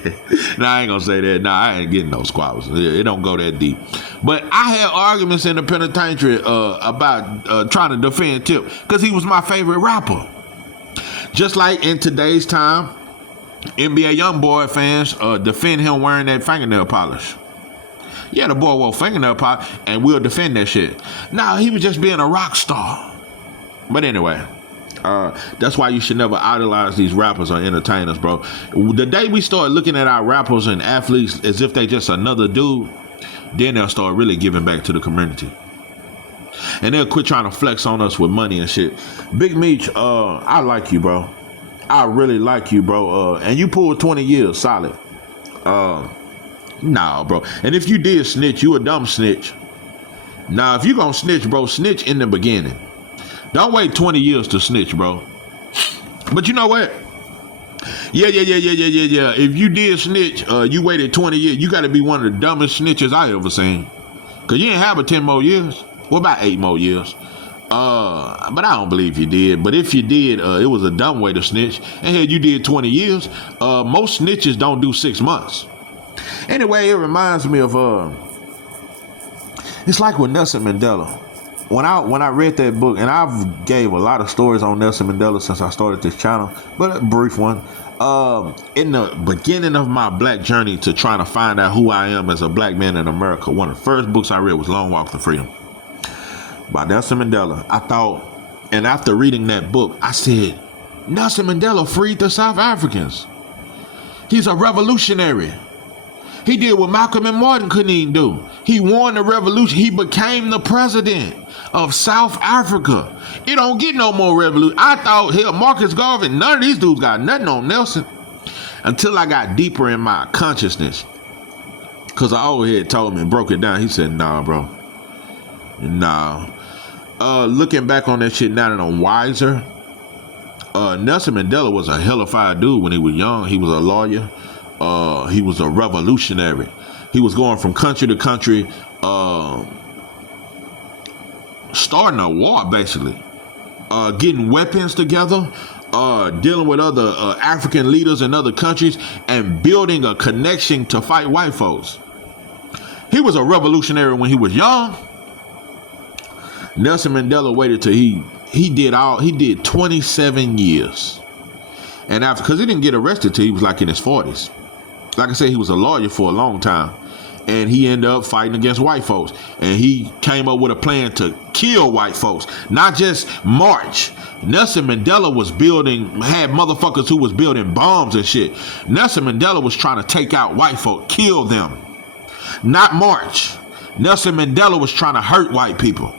Nah, I ain't gonna say that. Nah, I ain't getting no squabbles. It don't go that deep. But I had arguments in the penitentiary about trying to defend Tip because he was my favorite rapper. Just like in today's time, NBA YoungBoy fans defend him wearing that fingernail polish. Yeah, the boy wore fingernail polish, and we'll defend that shit. Nah, he was just being a rock star. But anyway, that's why you should never idolize these rappers or entertainers, bro. The day we start looking at our rappers and athletes as if they just another dude, then they'll start really giving back to the community. And they'll quit trying to flex on us with money and shit. Big Meech, I like you, bro. I really like you, bro. And you pulled 20 years solid. Nah, bro. And if you did snitch, you a dumb snitch. Nah, if you gonna snitch, bro, snitch in the beginning. Don't wait 20 years to snitch, bro. But you know what? Yeah. If you did snitch, you waited 20 years. You gotta be one of the dumbest snitches I ever seen. Cause you ain't have but 10 more years. What about 8 more years? But I don't believe you did. But if you did, it was a dumb way to snitch. And hell, you did 20 years. Most snitches don't do 6 months. Anyway, it reminds me of it's like with Nelson Mandela. When I read that book, and I've gave a lot of stories on Nelson Mandela since I started this channel, but a brief one. In the beginning of my black journey to trying to find out who I am as a black man in America, one of the first books I read was Long Walk to Freedom by Nelson Mandela. I thought, and after reading that book, I said, Nelson Mandela freed the South Africans. He's a revolutionary. He did what Malcolm and Martin couldn't even do. He won the revolution. He became the president of South Africa. It don't get no more revolution. I thought, hell, Marcus Garvey, none of these dudes got nothing on Nelson. Until I got deeper in my consciousness. Because our old head told me and broke it down. He said, nah, bro. Nah. Looking back on that shit now that I'm wiser, Nelson Mandela was a hellified dude when he was young. He was a lawyer. He was a revolutionary. He was going from country to country, starting a war, basically. Getting weapons together, dealing with other African leaders in other countries, and building a connection to fight white folks. He was a revolutionary when he was young. Nelson Mandela waited till he did 27 years. And after, because he didn't get arrested till he was like in his 40s. Like I said, he was a lawyer for a long time. And he ended up fighting against white folks. And he came up with a plan to kill white folks, not just march. Nelson Mandela had motherfuckers who was building bombs and shit. Nelson Mandela was trying to take out white folk, kill them, not march. Nelson Mandela was trying to hurt white people.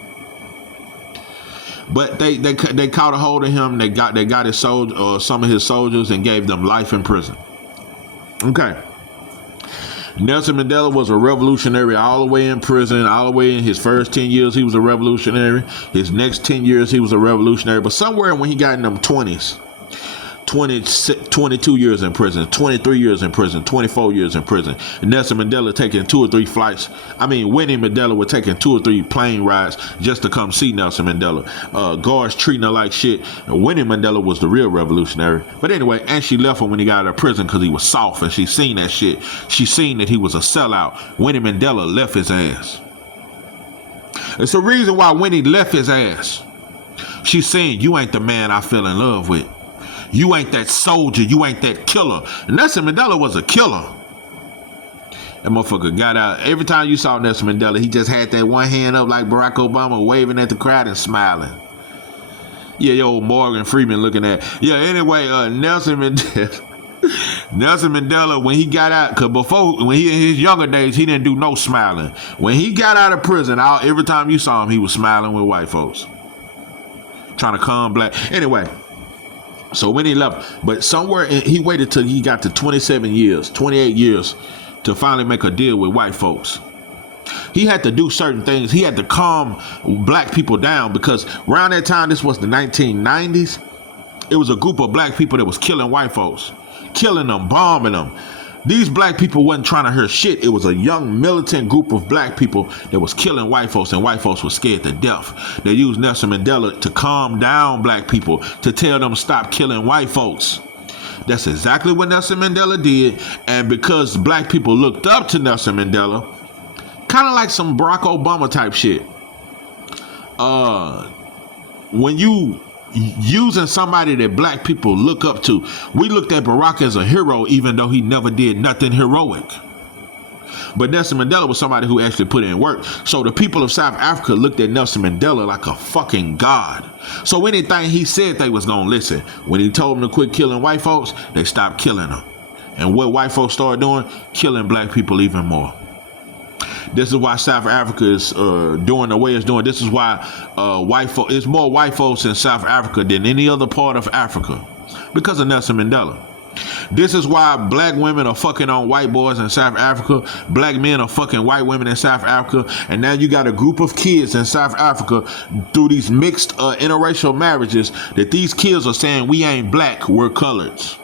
But they caught a hold of him. They got his some of his soldiers and gave them life in prison. Okay. Nelson Mandela was a revolutionary all the way in prison, all the way in his first 10 years, he was a revolutionary. His next 10 years, he was a revolutionary. But somewhere when he got in them 20s, 22 years in prison, 23 years in prison, 24 years in prison. Nelson Mandela taking 2 or 3 flights. Winnie Mandela was taking 2 or 3 plane rides just to come see Nelson Mandela. Guards treating her like shit. Winnie Mandela was the real revolutionary. But anyway, and she left him when he got out of prison because he was soft, and she seen that shit. She seen that he was a sellout. Winnie Mandela left his ass. It's the reason why Winnie left his ass. She's saying, you ain't the man I fell in love with. You ain't that soldier. You ain't that killer. And Nelson Mandela was a killer. That motherfucker got out. Every time you saw Nelson Mandela, he just had that one hand up like Barack Obama, waving at the crowd and smiling. Yeah, yo, Morgan Freeman looking at. Yeah, anyway, Nelson Mandela, when he got out, because before, when he in his younger days, he didn't do no smiling. When he got out of prison, every time you saw him, he was smiling with white folks. Trying to calm black. Anyway. So when he left, but somewhere he waited till he got to 27 years, 28 years to finally make a deal with white folks. He had to do certain things. He had to calm black people down because around that time, this was the 1990s, it was a group of black people that was killing white folks, killing them, bombing them. These black people wasn't trying to hurt shit. It was a young militant group of black people that was killing white folks, and white folks were scared to death. They used Nelson Mandela to calm down black people, to tell them stop killing white folks. That's exactly what Nelson Mandela did. And because black people looked up to Nelson Mandela, kind of like some Barack Obama type shit. When you using somebody that black people look up to. We looked at Barack as a hero, even though he never did nothing heroic. But Nelson Mandela was somebody who actually put in work. So the people of South Africa looked at Nelson Mandela like a fucking god. So anything he said, they was gonna listen. When he told them to quit killing white folks, they stopped killing them. And what white folks started doing? Killing black people even more. This is why South Africa is doing the way it's doing. This is why it's more white folks in South Africa than any other part of Africa because of Nelson Mandela. This is why black women are fucking on white boys in South Africa. Black men are fucking white women in South Africa. And now you got a group of kids in South Africa through these mixed interracial marriages that these kids are saying we ain't black, we're coloreds.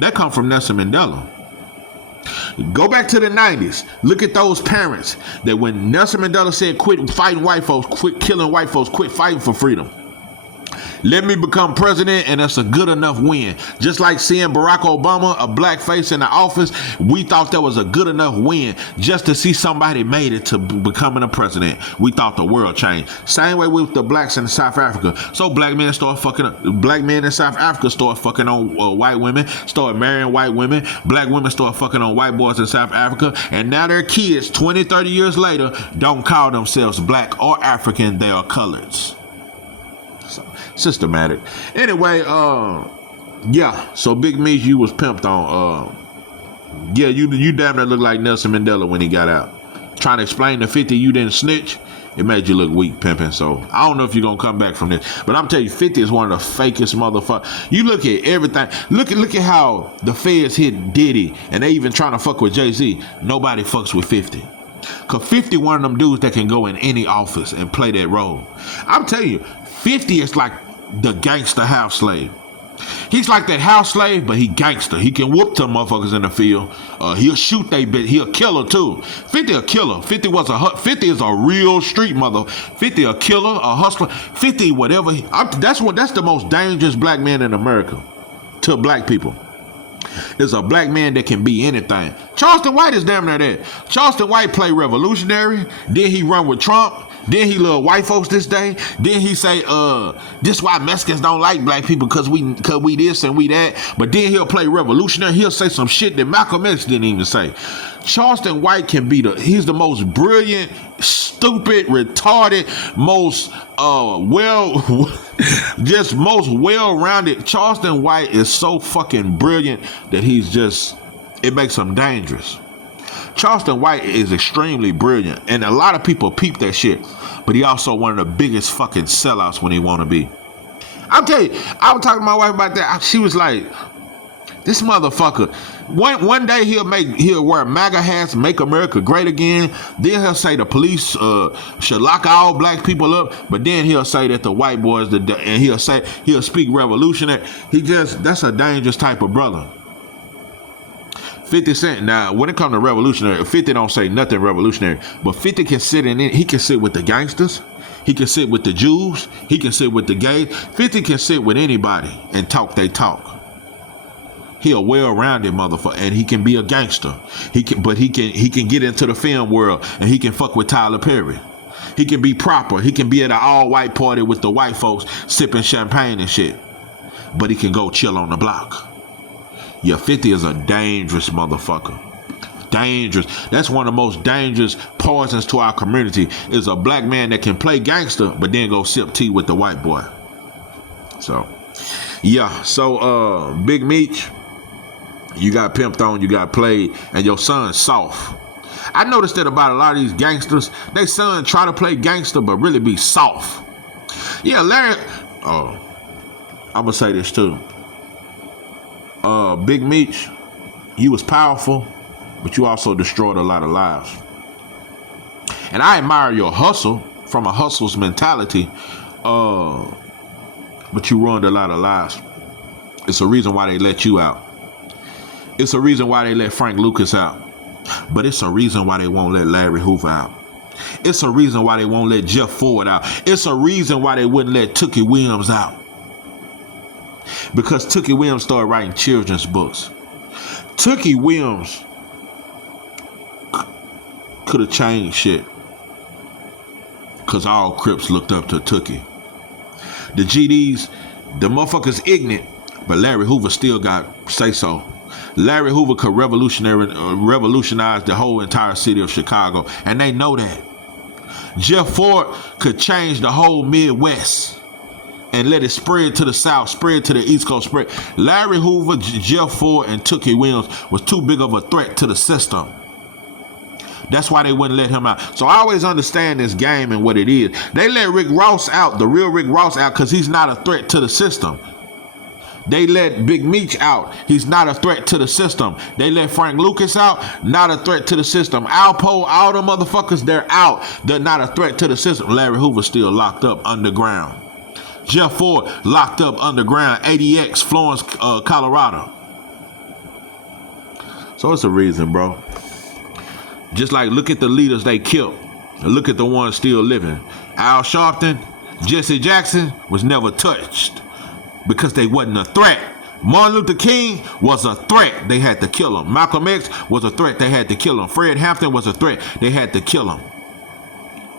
That come from Nelson Mandela. Go back to the 90s. Look at those parents that when Nelson Mandela said quit fighting white folks, quit killing white folks, quit fighting for freedom. Let me become president, and that's a good enough win. Just like seeing Barack Obama, a black face in the office, we thought that was a good enough win just to see somebody made it to becoming a president. We thought the world changed. Same way with the blacks in South Africa. So black men in South Africa start fucking on white women, start marrying white women. Black women start fucking on white boys in South Africa. And now their kids, 20, 30 years later, don't call themselves black or African. They are coloreds. Systematic. Anyway, yeah. So Big Meech, you was pimped on. Yeah, you damn near look like Nelson Mandela when he got out. Trying to explain to 50 you didn't snitch, it made you look weak, pimping. So I don't know if you're gonna come back from this, but I'm telling you, 50 is one of the fakest motherfuckers. You look at everything. Look at how the feds hit Diddy, and they even trying to fuck with Jay-Z. Nobody fucks with 50. Cause 50 one of them dudes that can go in any office and play that role. I'm telling you, 50 is like the gangster house slave. He's like that house slave, but he gangster. He can whoop them motherfuckers in the field. He'll shoot they bit. He'll kill her too. 50 a killer. 50 is a real street mother. 50 a killer, a hustler. 50 whatever. That's the most dangerous black man in America to black people. Is a black man that can be anything. Charleston White is damn near that. Charleston White played revolutionary. Then he run with Trump. Then he love white folks this day. Then he say, this why Mexicans don't like black people cause we this and we that. But then he'll play revolutionary. He'll say some shit that Malcolm X didn't even say. Charleston White can be he's the most brilliant, stupid, retarded, most just most well-rounded. Charleston White is so fucking brilliant that it makes him dangerous. Charleston White is extremely brilliant, and a lot of people peep that shit, but he also one of the biggest fucking sellouts when he want to be. I'll tell you, I was talking to my wife about that. She was like, this motherfucker, one day he'll wear MAGA hats, make America great again. Then he'll say the police should lock all black people up, but then he'll say that the white boys, and he'll speak revolutionary. That's a dangerous type of brother. 50 Cent, now when it comes to revolutionary, 50 don't say nothing revolutionary, but 50 can he can sit with the gangsters, he can sit with the Jews, he can sit with the gays. 50 can sit with anybody and talk they talk. He a well-rounded motherfucker, and he can be a gangster. He can get into the film world, and he can fuck with Tyler Perry. He can be proper. He can be at an all-white party with the white folks sipping champagne and shit. But he can go chill on the block. Yeah, 50 is a dangerous motherfucker. Dangerous. That's one of the most dangerous poisons to our community, is a black man that can play gangster but then go sip tea with the white boy. So, yeah. So, Big Meech, you got pimped on, you got played, and your son's soft. I noticed that about a lot of these gangsters. They son try to play gangster but really be soft. Yeah, Larry. I'm gonna say this too. Big Meech, you was powerful, but you also destroyed a lot of lives. And I admire your hustle, from a hustler's mentality, but you ruined a lot of lives. It's a reason why they let you out. It's a reason why they let Frank Lucas out. But it's a reason why they won't let Larry Hoover out. It's a reason why they won't let Jeff Ford out. It's a reason why they wouldn't let Tookie Williams out. Because Tookie Williams started writing children's books. Tookie Williams could have changed shit. Because all Crips looked up to Tookie. The GDs, the motherfuckers ignorant, but Larry Hoover still got say-so. Larry Hoover could revolutionize the whole entire city of Chicago, and they know that. Jeff Ford could change the whole Midwest and let it spread to the South, spread to the East Coast, spread. Larry Hoover, Jeff Ford, and Tookie Williams was too big of a threat to the system. That's why they wouldn't let him out. So I always understand this game and what it is. They let Rick Ross out, the real Rick Ross out, because he's not a threat to the system. They let Big Meech out. He's not a threat to the system. They let Frank Lucas out. Not a threat to the system. Alpo, all the motherfuckers, they're out. They're not a threat to the system. Larry Hoover still locked up underground. Jeff Ford locked up underground. ADX, Florence, Colorado. So it's a reason, bro. Just like look at the leaders they killed. And look at the ones still living. Al Sharpton, Jesse Jackson was never touched. Because they wasn't a threat. Martin Luther King was a threat. They had to kill him. Malcolm X was a threat. They had to kill him. Fred Hampton was a threat. They had to kill him.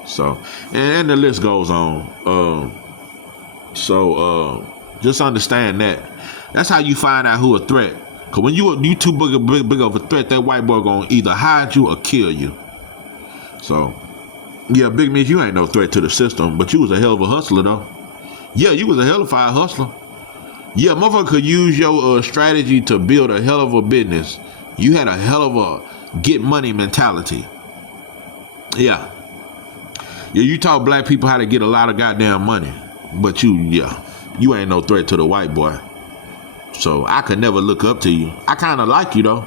So, and the list goes on. Just understand that. That's how you find out who a threat. Because when you too big of a threat, that white boy gonna either hide you or kill you. So, yeah, Big Meech, you ain't no threat to the system, but you was a hell of a hustler, though. Yeah, you was a hell of a hustler. Yeah, motherfucker could use your strategy to build a hell of a business. You had a hell of a get money mentality. Yeah. Yeah, you taught black people how to get a lot of goddamn money. But you ain't no threat to the white boy. So I could never look up to you. I kind of like you, though.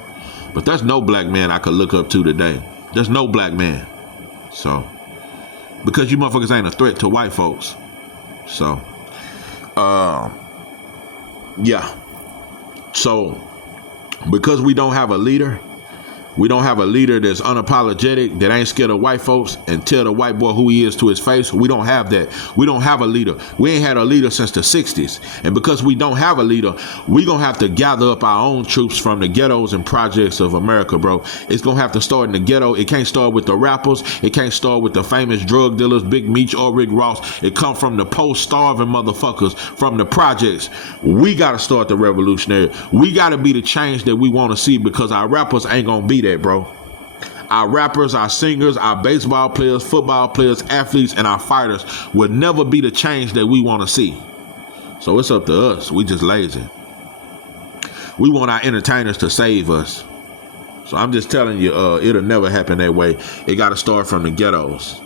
But there's no black man I could look up to today. There's no black man. So, because you motherfuckers ain't a threat to white folks. So, yeah. So, because we don't have a leader, We don't have a leader that's unapologetic, that ain't scared of white folks and tell the white boy who he is to his face. We don't have that. We don't have a leader. We ain't had a leader since the 60s. And because we don't have a leader, we gonna have to gather up our own troops from the ghettos and projects of America, bro. It's gonna have to start in the ghetto. It can't start with the rappers. It can't start with the famous drug dealers, Big Meech or Rick Ross. It come from the post-starving motherfuckers from the projects. We gotta start the revolutionary. We gotta be the change that we want to see, because our rappers ain't gonna be that, bro. Our rappers, our singers, our baseball players, football players, athletes, and our fighters will never be the change that we want to see. So it's up to us. We just lazy. We want our entertainers to save us. So I'm just telling you, it'll never happen that way. It got to start from the ghettos.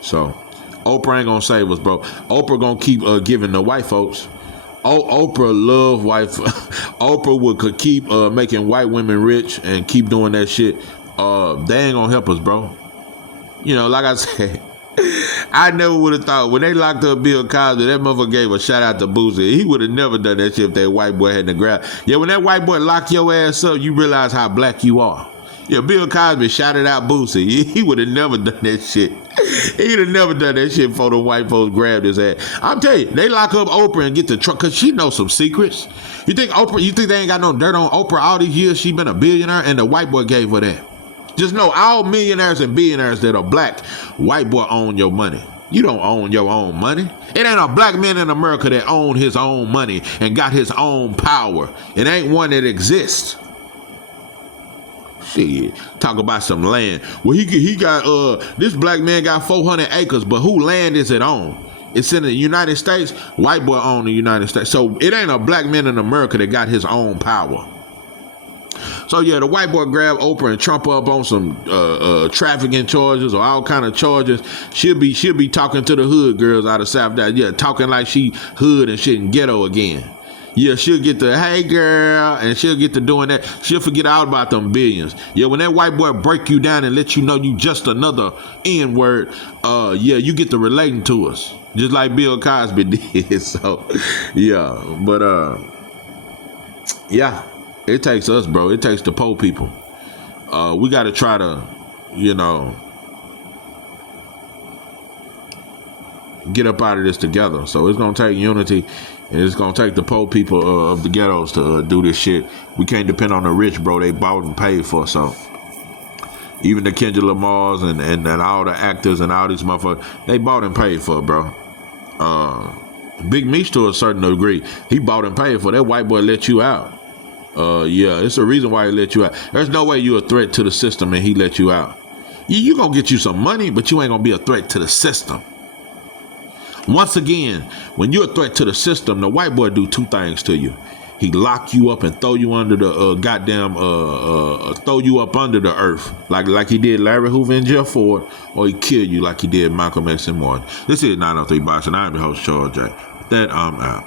So Oprah ain't gonna save us, bro. Oprah gonna keep giving the white folks. Oprah love white. Oprah could keep making white women rich and keep doing that shit. They ain't gonna help us, bro. You know, like I said, I never would have thought when they locked up Bill Cosby, that motherfucker gave a shout out to Boosie. He would have never done that shit if that white boy hadn't grabbed. Yeah, when that white boy lock your ass up, you realize how black you are. Yeah, Bill Cosby shouted out Boosie. He would have never done that shit. He'd have never done that shit before the white folks grabbed his ass. I'm telling you, they lock up Oprah and get the truck because she knows some secrets. You think they ain't got no dirt on Oprah all these years? She been a billionaire and the white boy gave her that. Just know all millionaires and billionaires that are black, white boy own your money. You don't own your own money. It ain't a black man in America that own his own money and got his own power. It ain't one that exists. Shit, talk about some land. Well, he got this black man got 400 acres, but who land is it on? It's in the United States. White boy own the United States. So it ain't a black man in America that got his own power. So yeah, the white boy grabbed Oprah and Trump up on some trafficking charges or all kind of charges. She'll be talking to the hood girls out of South Dallas. Yeah, talking like she hood and shit and ghetto again. Yeah, she'll get the, hey girl, and she'll get to doing that. She'll forget all about them billions. Yeah, when that white boy break you down and let you know you just another N-word, yeah, you get to relating to us. Just like Bill Cosby did. So, yeah, but, yeah, it takes us, bro. It takes the poor people. We got to try to, you know, get up out of this together. So it's going to take unity. And it's going to take the poor people of the ghettos to do this shit. We can't depend on the rich, bro. They bought and paid for. So even the Kendrick Lamars and all the actors and all these motherfuckers, they bought and paid for, bro. Big Meech to a certain degree, he bought and paid for. That white boy let you out. Yeah, it's a reason why he let you out. There's no way you're a threat to the system and he let you out. You going to get you some money, but you ain't going to be a threat to the system. Once again, when you're a threat to the system, the white boy do two things to you. He lock you up and throw you under the throw you up under the earth, like he did Larry Hoover and Jeff Ford, or he kill you like he did Malcolm X and Martin. This is 903 Box, and I'm your host, Charles J. With that, I'm out.